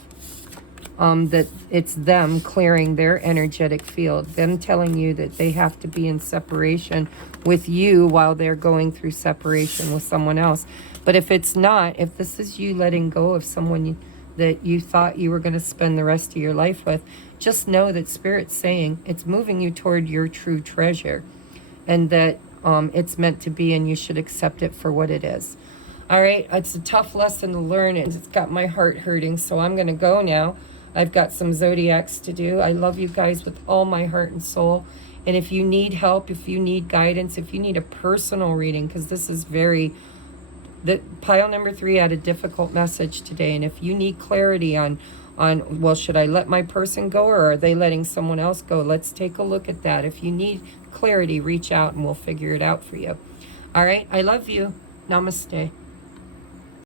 that it's them clearing their energetic field, them telling you that they have to be in separation with you while they're going through separation with someone else. But if it's not, if this is you letting go of someone that you thought you were going to spend the rest of your life with, just know that Spirit's saying it's moving you toward your true treasure, and that it's meant to be, and you should accept it for what it is. All right, it's a tough lesson to learn, and it's got my heart hurting, so I'm going to go now. I've got some zodiacs to do. I love you guys with all my heart and soul. And if you need help, if you need guidance, if you need a personal reading, because this is pile number 3 had a difficult message today. And if you need clarity on, well, should I let my person go, or are they letting someone else go? Let's take a look at that. If you need clarity, reach out and we'll figure it out for you. All right, I love you. Namaste.